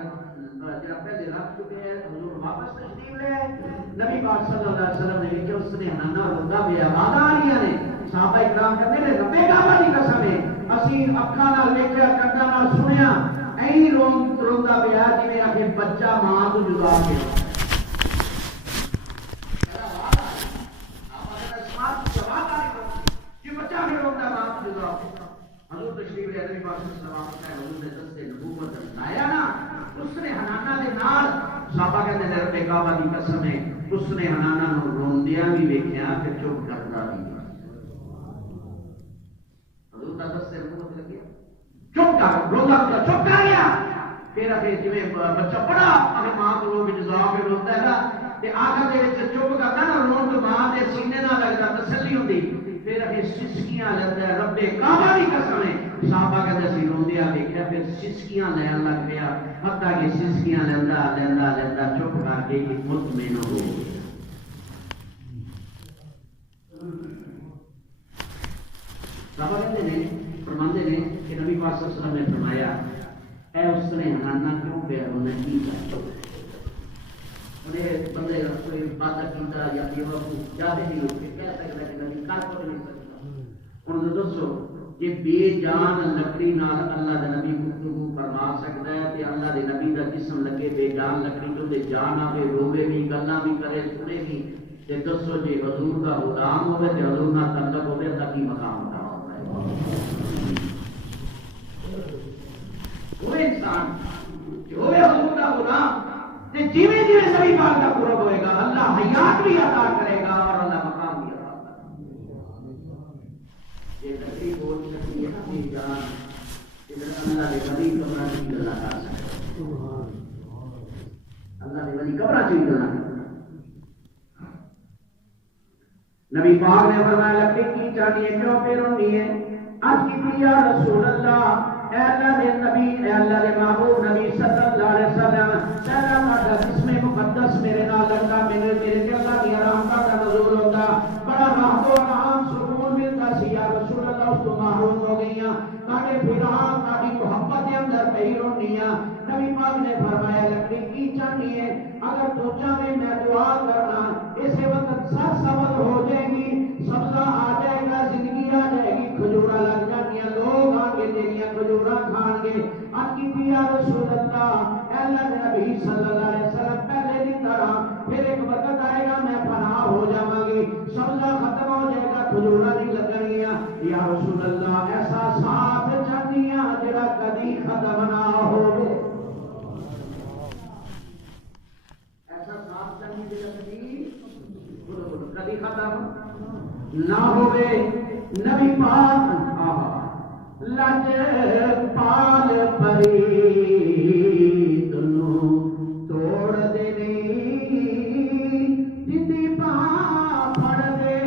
جڑا پہلے رکھ چکے ہیں حضور واپس تشریف لے آئے نبی پاک صلی اللہ علیہ وسلم نے دیکھا اس نے حنانا روتا پیا آواز آ رہی نے صحابہ اکرام کہتے ہیں رب کعبہ دی قسم ہے اسی اکھاں نال ویکھیا کناں نال سنیا ایں روندا پیا جویں آکھے بچہ ماں تو جدا کے حضور تشریف لے نبی پاک صلی اللہ علیہ وسلم حضور نے دستے نبوت لایا نا اس نے حنانا دے نال صحابہ کہتے ہیں رب کعبہ دی قسم ہے اس نے حنانا نو روندیاں بھی ویکھیا تے چپ کردا بھی حضور دا دستے نبوت لگیا چپ کر روندا پیا چپ کر گیا پھر اگے جویں بچہ بڑا اپنے ماں کو لوگ جزا کے روندا ہے نا تے آخر دے وچ چپ کردا نا رون تو ماں دے سینے نال لگدا تسلی ہوندی پھر اگے سسکیاں لگدا ہے رب کعبہ دی قسم ہے صحابہ کہتے سی روندیا ویکھیا پھر سسکیاں لین لگ پیا حتیٰ کہ سسکیاں لیندا چپ کر کے مطمئن ہو گیا صحابہ کہتے ہیں فرماندے ہیں کہ نبی پاک صلی اللہ علیہ وسلم نے فرمایا اے اس نے ہنانا کیوں پہ رونا کی انہیں بندے کا کوئی بات کیتا یا بیوقوف جاہل ہی ہو کے کہہ سکتا کہ نبی کر کو نہیں سکتا انہوں نے دسو کہ بے جان لکڑی نال اللہ دے نبی گفتگو فرما سکتا ہے تے اللہ دے نبی دا جسم لگے بے جان لکڑی جو تے جان آوے روے بھی گلاں بھی کرے سنے بھی تے دسو جی حضور دا غلام ہوے تے حضور نال تعلق ہوے تا کی مقام ہوتا ہے وہ انسان جو ہے حضور دا غلام تے جیویں جیویں نبی پاک دا قرب ہوئے گا اللہ حیات بھی عطا کرے گا اور اللہ مقام بھی عطا کرے گا یہ لکڑی بول سکتی ہے نا بے جان اللہ دے نبی کمرہ کی گلا کر سکتے اللہ دے ولی کمرہ کی گلا نبی پاک نے فرمایا لکڑی کی چاہیے کیوں پہ رونی ہے آج کی یا رسول اللہ اے اللہ دے نبی اے اللہ دے محبوب نبی صلی اللہ علیہ وسلم تیرا مدد جسم مقدس میرے نال لگتا میرے دل اللہ کی رحمت کا نزول ہوتا بڑا محبوب آرام سکون ملتا سی یا رسول اللہ اس تو محروم ہو گئیاں تاکہ پھران تاکہ محبت کے اندر پہ رونیاں نبی پاک نے فرمایا لکڑی کی چاہیے اگر تو چاہے میں دعا کرنا اسے وقت سر سبز ہو جائے گی سبزہ آ جائے گا زندگی آ جائے گی کھجورا لگ جانیاں لوگ آگے تیریاں کھجورا کھان گے آکی دیا رسول اللہ اے اللہ نبی صلی اللہ علیہ وسلم پہلے دی طرح پھر ایک وقت آئے گا میں پناہ ہو جاواں گی سبزہ ختم ہو جائے گا کھجورا نہیں لگنیاں یا رسول اللہ ایسا ساتھ چاہیاں جڑا کدی ختم نہ ہوے ایسا ساتھ چاہیے جڑا کدی ختم نہ ہوے نبی پاک لج پال پری تنو توڑ دینی جدی پا پڑ دے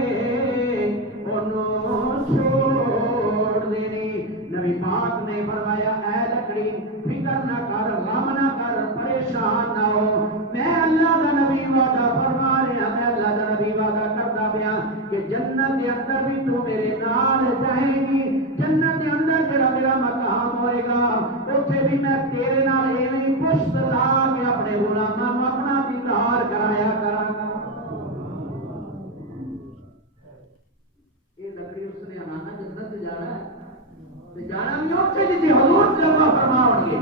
انہوں چھوڑ دینی نبی پاک نے فرمایا اے لکڑی فکر نہ کر غم نہ کر پریشان نہ ہو میں اللہ دا نبی وعدہ فرما رہا میں اللہ دا نبی وعدہ کرتا پیا کہ جنت کے اندر بھی تو میرے نال جائے گی جنت کے اندر جڑا میرا مقام ہوئے گا اتنے بھی میں تیرے نال ایویں پشت لا کے اپنے غلاماں نوں اپنا دیدار کرایا کراں گا یہ لکڑی اس نے آنا جنت جانا ہے تے جانا بھی اوتھے جتھے حضور جلوہ فرماون گے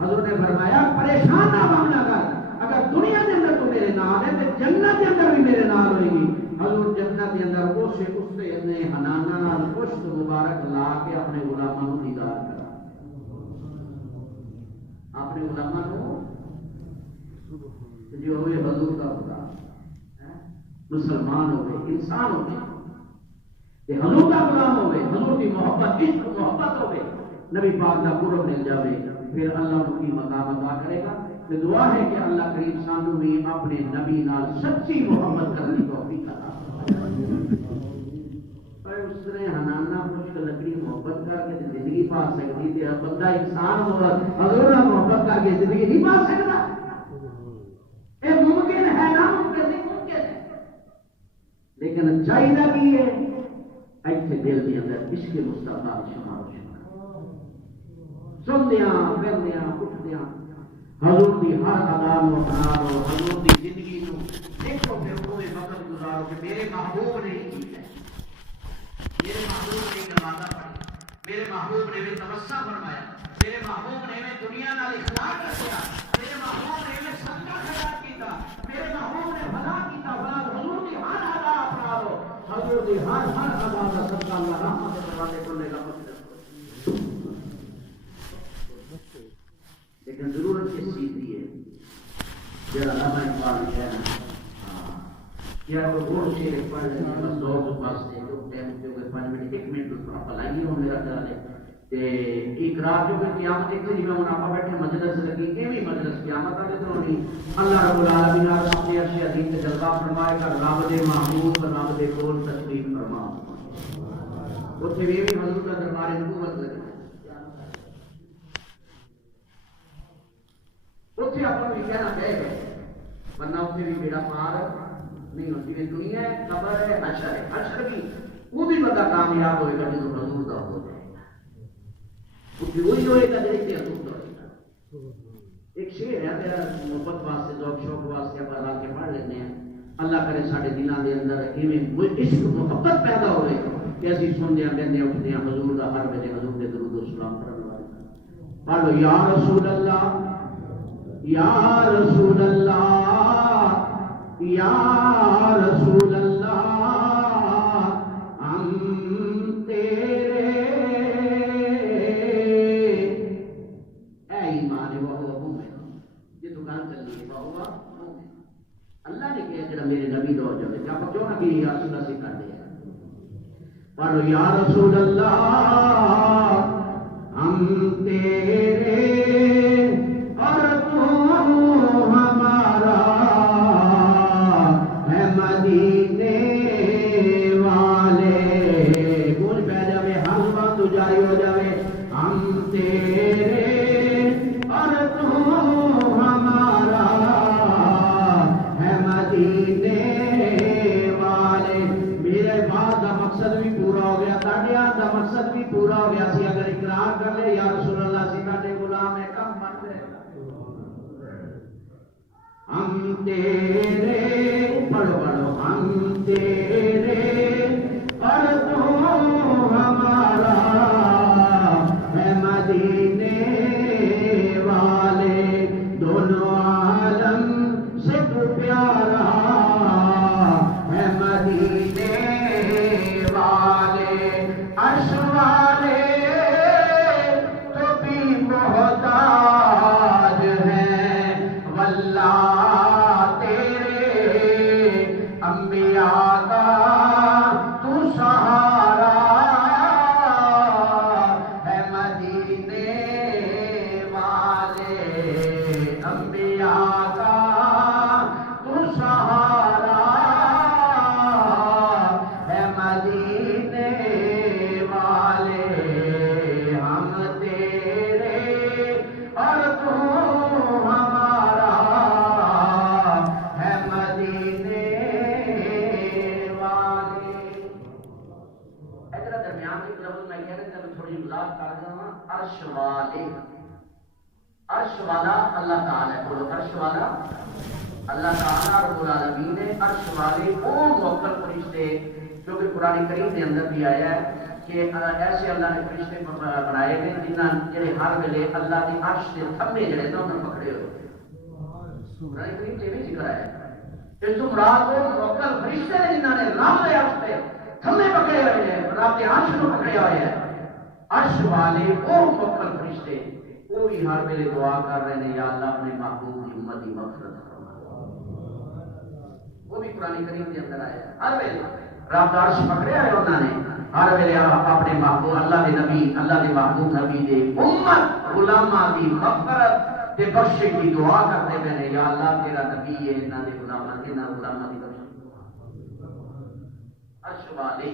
حضور نے فرمایا پریشان نہ ہونا کر اگر دنیا کے اندر تو میرے نال ہے تے جنت کے اندر بھی میرے نال ہوئے گی حضور جنت کے اندر اسے اس نے حنانا نال پشت مبارک لا کے اپنے غلاماں نوں دیدار کرا اپنے غلاماں نوں جو ہوئے حضور کا خدا مسلمان ہوئے انسان ہوئے کہ حضور کا غلام ہوئے حضور کی محبت عشق محبت ہوئے نبی پاک کا قرب مل جاوے پھر اللہ کی مقام عطا کرے گا کہ دعا ہے کہ اللہ کریم سانو بھی اپنے نبی نال سچی محبت کرنے کی توفیق عطا پر اس نے ہنانا خشک لکڑی محبت کر کے زندگی پا سکتی تھی بندہ انسان ہو حضور نال محبت کر کے زندگی نہیں پا سکتا یہ ممکن ہے ناممکن نہیں ممکن ہے لیکن چاہیے کی ہے ایتھے دل کے اندر عشق مصطفیٰ شمار سندیاں پھردیاں اٹھدیاں حضور کی ہر ادا نو اپناؤ حضور کی زندگی نو دیکھو پھر وہ وقت گزارو کہ میرے محبوب نے ہی کی ہے میرے محبوب نے نمازاں پڑھی میرے محبوب نے بھی تبسم فرمایا میرے محبوب نے بھی دنیا نال اخلاق رکھا میرے محبوب نے بھی صدقہ خیرات کیتا میرے محبوب نے بھلا کیتا بھلا حضور کی ہر ادا اپناؤ حضور کی ہر ادا کا صدقہ اللہ رحمت کے دروازے کھولنے کا مقصد لیکن ضرورت کس چیز کی ہے جڑا علامہ اقبال نے کہا کیا وہ بہت سے پڑھ لینا بس دو تو پاس دے دو ٹائم جو کہ 5 منٹ 1 منٹ تو آپ لائیے ہو میرا خیال ہے تے ایک رات جو کہ قیامت ایک دن میں منافع بیٹھے مجلس لگی ایویں مجلس قیامت والے دن ہونی اللہ رب العالمین اپنے عرش عظیم تے جلوہ فرمائے گا رب دے محبوب رب دے کول تشریف فرما اوتھے بھی حضور کا دربار نبوت لگا اتنے آپ بھی کہنا کہے گئے ورنہ اتنے بھی بیڑا پار نہیں ہوتی ہے دنیا ہے قبر ہے حشر بھی وہ بھی بندہ کامیاب ہوئے گا جب حضور کا ہو جائے گا وہی ہوئے گا دیکھتے ہیں تم ایک شعر ہے میرا محبت واسطے ذوق شوق واسطے آپ لا کے پڑھ لیتے ہیں. اللہ کرے سارے دلوں کے اندر عشق محبت پیدا ہوئے کہ اسی سنتے ہیں بہتے اٹھتے ہیں حضور کا ہر ویلے حضور کے درود و سلام پڑھنے والے. پڑھو یا رسول اللہ یا رسول اللہ یا رسول اللہ ہم تیرے اے ایمان وہ مومن یہ تو گل چلی ہے وہ مومن. اللہ نے کہا جڑا میرے نبی دور جائے کیا آپ کیوں نہ کہ یا رسول اللہ سے کر دے. پڑھو یا رسول اللہ ہم تیرے اور تو ہمارا ہے مدینے والے. گونج پہ جاوے حلوہ تو جاری ہو جاوے. ہم تیرے اور تو ہمارا ہے مدینے والے. میرے بات کا مقصد بھی پورا ہو گیا تاڑیا کا مقصد بھی پورا ہو گیا سی. اگر اقرار کر لے یا رسول اللہ سی کاٹے غلام ہے کم بن گئے. ہم تیرے پڑھو پڑھو ہم تیرے اور تو ہمارا ہے مدینے والے. دونوں عالم سے تو پیارا ہے مدینے والے. عرش والے تو بھی محتاج ہیں واللہ تیرے انبیاء کا تو سہارا ہے مدینے والے. انبیاء کا تو سہارا ہے مدینے والے. ہم تیرے اور تو ہمارا ہے مدینے والے. ادھر درمیان کی طرف میں کہہ رہا تھا تھوڑی مزاق کر رہا ہوں. عرش والے عرش والا اللہ تعالی ہے. بولو عرش والا اللہ تعالی رب العالمین ہے. عرش والے وہ موکل فرشتے جو کہ قرآن کریم کے اندر بھی آیا ہے کہ ایسے اللہ نے فرشتے بنائے گئے جنہاں جڑے ہر ویلے اللہ کے عرش کے تھمے جڑے نا انہوں پکڑے ہوئے. قرآن کریم کے بھی ذکر ہے اس تو مراد وہ موکل فرشتے نے جنہاں نے رب کے عرش پہ تھمے پکڑے ہوئے ہیں رب کے عرش کو پکڑے ہوئے ہیں. عرش والے وہ موکل فرشتے وہ بھی ہر ویلے دعا کر رہے ہیں یا اللہ اپنے محبوب کی امت کی مغفرت فرما. وہ بھی قرآن کریم کے اندر آیا ہے. ہر ویلے رب کا عرش پکڑے ہوئے انہوں نے ہر ویلے اپنے محبوب اللہ کے نبی اللہ کے محبوب نبی دے امت غلاماں دی مغفرت تے بخشش کی دعا کرتے ہیں یا اللہ تیرا نبی ہے انہاں دے غلاماں دی بخشش. عرش والے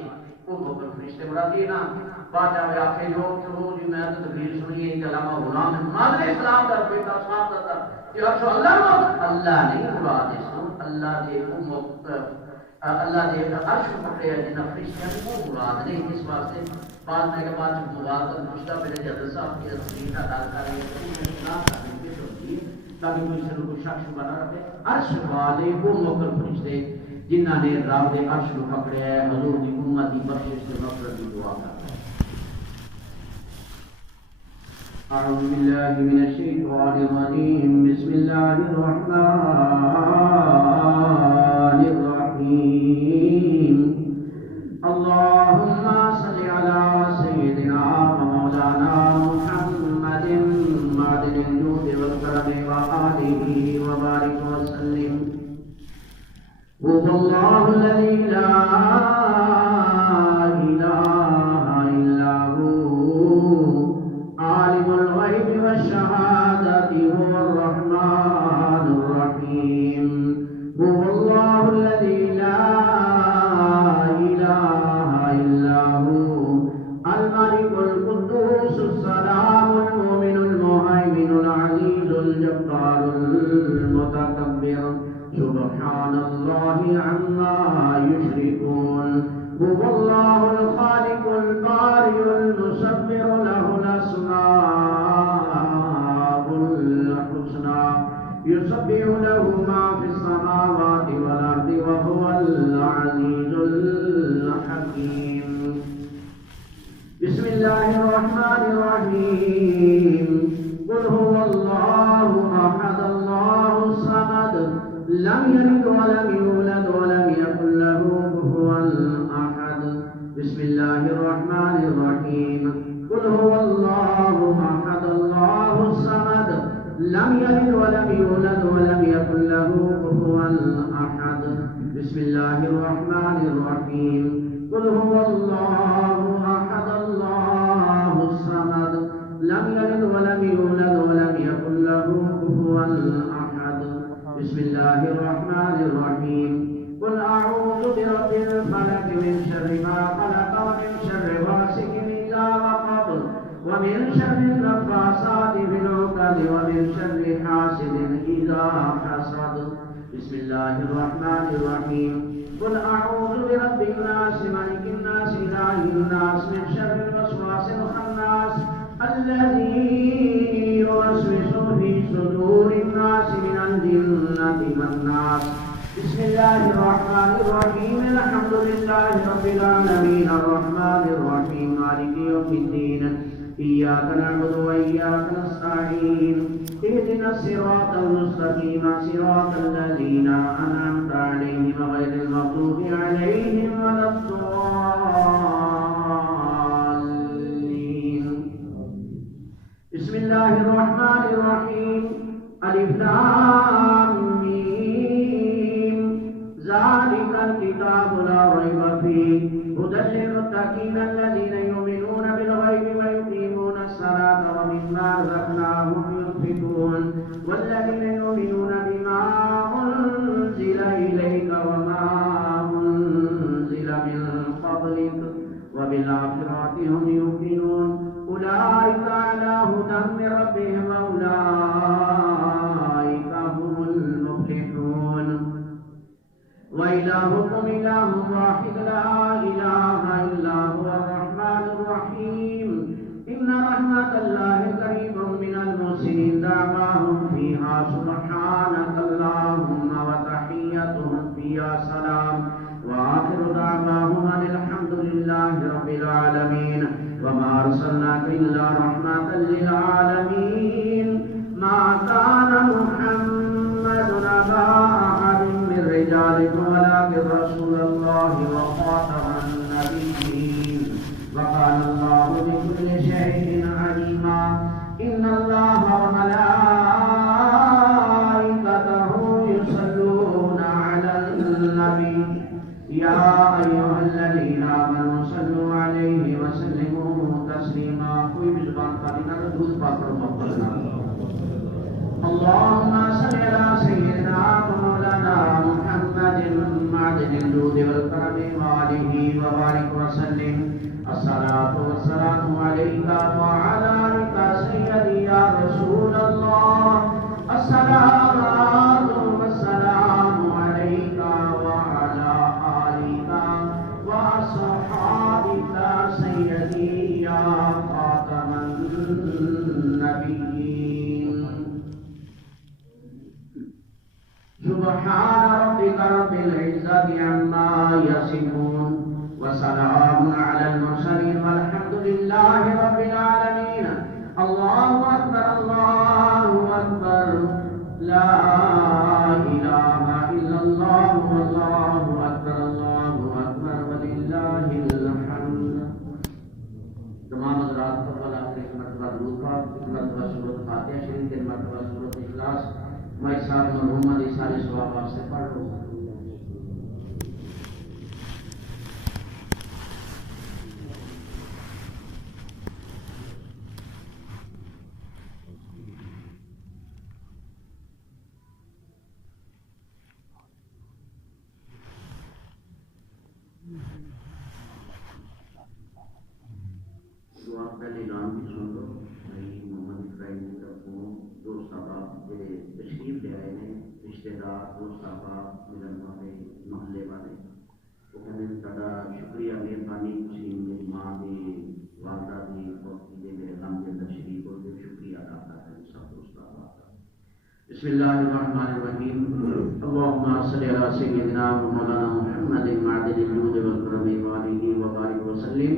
وہ موکل فرشتے مراد یہ نا بات آوے آکھے جو چلو جی میں تو تقریر سنی ہے علامہ غلام محمد علیہ السلام کا بیٹا صاحب تھا کہ عرش اللہ نہیں مراد اس اللہ دے اللہ دے عرش پکڑے ہیں جنہ فرشتیاں وہ مراد نہیں. اس واسطے بعد میں کے بعد مبارک پوچھتا پہلے حضرت صاحب کی تقریر ادا کر رہے ہیں تاکہ کوئی سے کوئی شک شبہ نہ رکھے. عرش والے وہ موکل فرشتے جنہ نے رب دے عرش کو پکڑے ہے حضور دی امت دی بخشش تے مغفرت دی دعا کر. اعوذ باللہ من الشیطان الرجیم بسم اللہ الرحمن الرحیم. اللهم صل على سيدنا ومولانا محمد معدن الجود والكرم وآله وبارك وسلم. هو الله الذي لا إله إلا هو عالم الغيب والشهادة هو الرحمن الرحيم. هو الله الذي لا إله إلا هو الملك القدوس السلام المؤمن المهيمن العزيز الجبار المتكبر سبحان الله عما يشركون. هو الله الخالق البارئ المصور له الأسماء الحسنى يسبح له ما في السماوات والأرض وهو العزيز الحكيم بسم الله الرحمن الرحيم قل هو الله أحد الله الصمد لم يلد ولم يولد ولم يكن له كفوا أحد بسم الله الرحمن الرحيم قل هو الله أحد الله الصمد لم يلد ولم يولد ولم يكن له كفوا أحد بسم الله الرحمن الرحيم قل هو الله أحد الله الصمد لم يلد ولم يولد ولم يكن له كفوا أحد بسم الله الرحمن الرحيم قل أعوذ برب الفلق من شر ما خلق ومن شر غاسق إذا وقب ومن شر النفاثات في العقد ومن شر حاسد إذا حسد بسم الله الرحمن الرحيم قل أعوذ برب الناس ملك الناس إله الناس من شر الوسواس الخناس الذي يوسوس في صدور الناس من الجنة والناس بسم الله الرحمن الرحيم الحمد لله رب العالمين الرحمن الرحيم مالك يوم الدين إياك نعبد وإياك نستعين اهدنا الصراط المستقيم صراط الذين أنعمت عليهم غير المغضوب عليهم ولا الضالين بسم الله الرحمن الرحيم ألف لام ميم ذلك الكتاب لا ريب فيه هدى للمتقين الذين يؤمنون بالغيب ويقيمون الصلاة ومما رزقناهم ينفقون والذين يؤمنون بما أنزل إليك وما أنزل من قبلك وبالآخرة هم يوقنون أولئك على هدى من ربهم وأولئك هم المفلحون وإلهكم إله واحد لا إله إلا هو الرحمن الرحيم إن رحمة الله قريب من المحسنين دعواهم فيها سبحانك اللهم وتحيتهم فيها سلام وآخر دعواهم أن الحمد لله رب العالمين وما أرسلناك إلا رحمة للعالمين ما كان محمد أبا أحد من رجالكم ولكن رسول الله وخاتم النبيين وكان الله بكل شيء عليما إن الله وملائكته يصلون على النبي يا أيها الذين آمنوا صلوا عليه وسلموا تسليما کوئی بھی زبان خالی نہ رکھو اس بات پر محبت نہ اللهم صل على سيدنا مولانا محمد معدن الجود والكرم وآله وبارك وسلم الصلاة والسلام عليك وعلى آلك سيدي يا رسول الله الصلاة والسلام عليك وعلى آلك وأصحابك سيدي يا خاتم النبيين سبحان ربك رب العزة عما يصفون وسلام على المرسلين والحمد لله رب العالمين الله أكبر الله أكبر لا إله إلا الله والله أكبر ولله الحمد تمام حضرات کو والا ایک مرتبہ درود پاک ایک مرتبہ سورۃ فاتحہ شریف ایک مرتبہ سورۃ اخلاص میں صاحب محمد سارے ثواب آپ سے پڑھ لوں پہلے نام بھی سن لو میں محمد ابراہیم کی طرف ہوں دوست احباب جڑے تشریف لے آئے ہیں رشتے دار دوست احباب ملن والے محلے والے وہ کہنے تھوڑا شکریہ مہربانی تھی میری ماں دی والدہ دی اور میرے غم دے بسم اللہ الرحمن الرحیم اللہم صلی علی سیدنا مولانا محمد معدن الجود والکرم وآلہ وبارک وسلم۔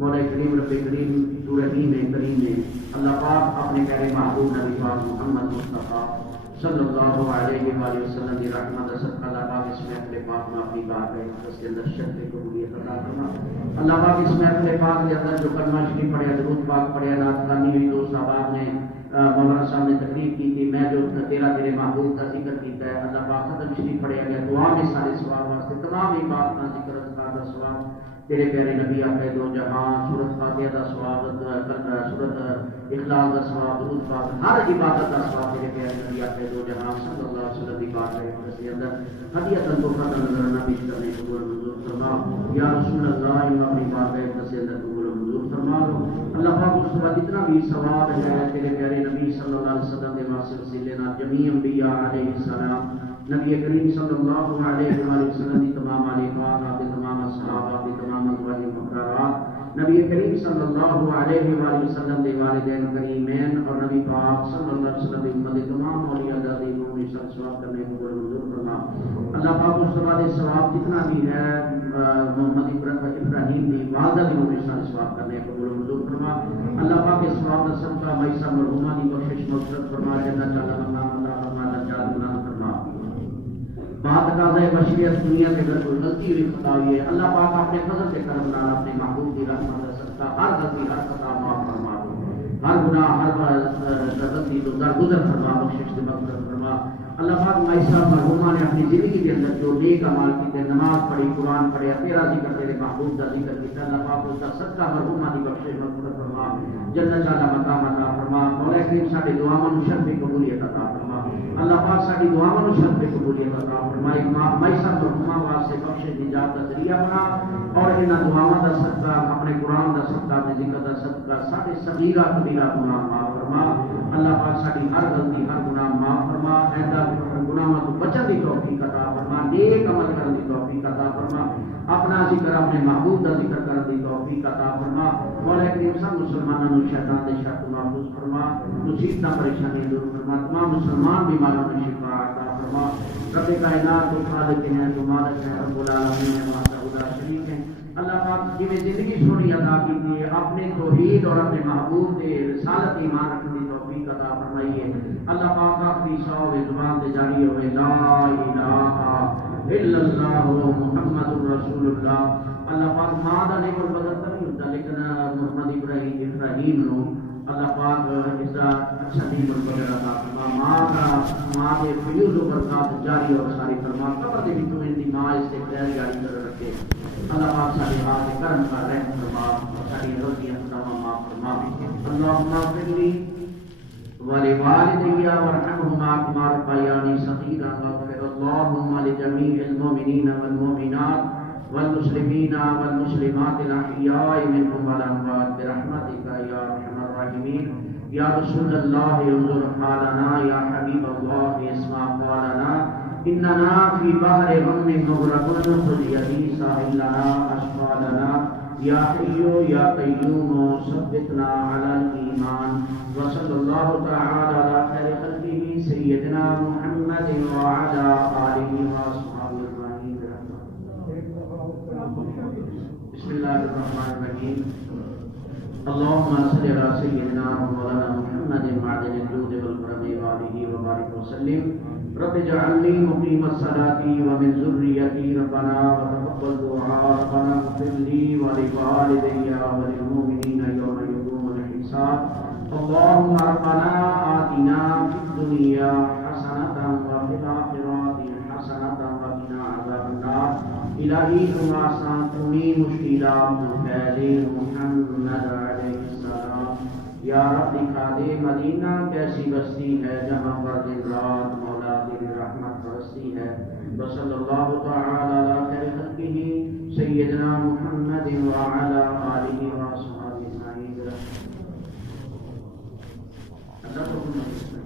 مولا کریم رب کریم تو رحیم کریم نے اللہ پاک اپنے پیارے محبوب نبی پاک محمد مصطفیٰ صلی اللہ علیہ وآلہ وسلم کی رحمت صدقہ اللہ پاک اس محفل پاک میں اپنی بات ہے اس کے اندر شرط قبولیت عطا فرما۔ اللہ پاک اس محفل پاک کے اندر جو کلمہ شریف پڑھیا درود پاک پڑھیا رات خانی ہوئی دوست احباب نے مولانا صاحب نے تقریر کی تھی، میں جو تیرے محبوب کا ذکر کیتا ہے اللہ پاک ختم شریف پڑھیا گیا دعا میں سارے ثواب واسطے تمام ہی بات کا ذکر اذکار کا ثواب تیرے پیارے نبی آقا دو جہاں سورت فاتحہ کا ثواب سورت اخلاص کا ثواب درود پاک ہر عبادت کا ثواب تیرے پیارے نبی آقا دو جہاں صلی اللہ علیہ وسلم کی بات ہے اس کے اندر ہدیہ تحفہ نظرانہ پیش کرنے کو قبول منظور فرما یا رسول اللہ اپنی بات ہے اس کے اندر قبول منظور فرما لو۔ اللہ پاک اس کے بعد اتنا بھی ثواب ہے تیرے پیارے نبی صلی اللہ علیہ وسلم کے واسطے نہ جمیع انبیاء علیہ السلام نبی کریم صلی اللہ علیہ وسلم کی تمام علیقات آپ تمام صحابہ آپ تمام ازواج مطہرات نبی کریم صلی اللہ علیہ وسلم کے والدین کریمین اور نبی پاک صلی اللہ علیہ وسلم کی امت تمام اولیاء ذات مومن سب ثواب کرنے کو منظور فرما۔ اللہ پاک اس کے بعد ثواب جتنا بھی ہے محمد ابراہیم کی والدہ کی مومن سب ثواب کرنے کو منظور فرما۔ اللہ پاک اس ثواب کا صدقہ مائسہ مرحومہ کی بخشش مغفرت فرما جنت علی مقام عطا فرما درجات بلند فرما۔ بات قاضی بشریت دنیا کے اگر کوئی غلطی ہوئی خطا ہوئی ہے اللہ پاک اپنے فضل سے کرم نال اپنے محبوب کی رحمت سے صدقہ ہر غلطی ہر خطا معاف فرما دو، ہر گناہ ہر غلطی تو درگزر فرما بخشش سے مغفرت فرما۔ اللہ پاک مائسہ مرحومہ نے اپنی زندگی کے اندر جو نیک اعمال کیتے نماز پڑھی قرآن پڑھیا تیرا ذکر تیرے محبوب کا ذکر کیتا اللہ پاک اس کا صدقہ مرحومہ کی بخشش مغفرت فرما جنت اعلی مقام عطا فرما۔ مولا کریم ساڈی دعاواں نوں شرف قبولیت عطا فرما۔ اللہ پاک ساڈی دعاواں نوں شرف قبولیت عطا فرما۔ مائسہ مرحومہ واسطے بخشش دی نجات کا ذریعہ بنا اور انہاں دعاواں دا صدقہ اپنے قرآن دا صدقہ اپنے ذکر دا صدقہ ساڈے صغیرہ کبیرہ گناہ معاف فرما۔ اللہ پاک ساڈی ہر غلطی ہر گناہ معاف فرما، ایسا گناہوں تو بچن دی توفیق عطا فرما، نیک عمل کرنے دی توفیق عطا فرما، اپنا ذکر اپنے محبوب دا ذکر کرنے دی توفیق عطا فرما۔ مولا کریم سب مسلمانوں نوں شیطان دے شر تو محفوظ فرما، مصیبتاں پریشانی دور فرما، تمام مسلمان بیماروں کو شفا عطا فرما۔ رب کائنات تو خالق ہے تو مالک ہے رب العالمین ہے وحدہ لا شریک ہے۔ اللہ پاک جی زندگی سونی عطا کی تھی اپنے توحید اور اپنے محبوب دے رسالت ایمان رکھنے دی توفیق عطا فرمائیے۔ اللہ پاک آخری سو زبان سے جاری ہوئے لا الہ الا اللہ محمد رسول اللہ۔ اللہ پاک ماں دا نہیں بدل نہیں ہوتا لیکن محمد ابراہیم نو اللہ پاک اس کا اچھا نہیں بدل عطا فرما، ماں کے فیوز و برکات جاری اور ساری فرما، قبر دے وچوں ان دی ماں اس سے خیر جاری کر رکھے۔ اللہ پاک ساری ہاتھ کرم کا رحم فرما اور ساری غلطیاں خطاواں معاف فرما۔ اللہم اغفر لی ولوالدي وارحمهما كما ربياني صغيرا واغفر اللهم لجميع المؤمنين والمؤمنات والمسلمين والمسلمات الأحياء منهم والأموات برحمتك يا أرحم الراحمين۔ يا رسول الله انظر حالنا، يا حبيب الله اسمع قولنا، إننا في بحر غم مغرق خذ يدي ساحلنا أشفالنا، يا حي يا قيوم ثبتنا على الإيمان۔ وصلى الله تعالى على خير خلقه سيدنا محمد وعلى آله وأصحابه أجمعين بسم الله الرحمن الرحيم۔ اللهم صل على سيدنا ومولانا محمد معدن الجود والكرم وآله وبارك وسلم۔ رب اجعلني مقيم الصلاة ومن ذريتي ربنا وتقبل دعاء ربنا اغفر لي ولوالدي وللمؤمنين يوم يقوم الحساب۔ اللهم ربنا آتنا في الدنيا حسنة وفي الآخرة حسنة وقنا عذاب النار۔ إلهي تم آسان تمہیں مشکلات پہلے محمد علیہ السلام۔ یا رب دکھا دے مدینہ کیسی بستی ہے جہاں پر دن رات مولا تیری رحمت برستی ہے۔ وصلی اللہ تعالی علی خیر خلقہ سیدنا محمد وعلی آلہ وصحبہ اجمعین۔ اللہ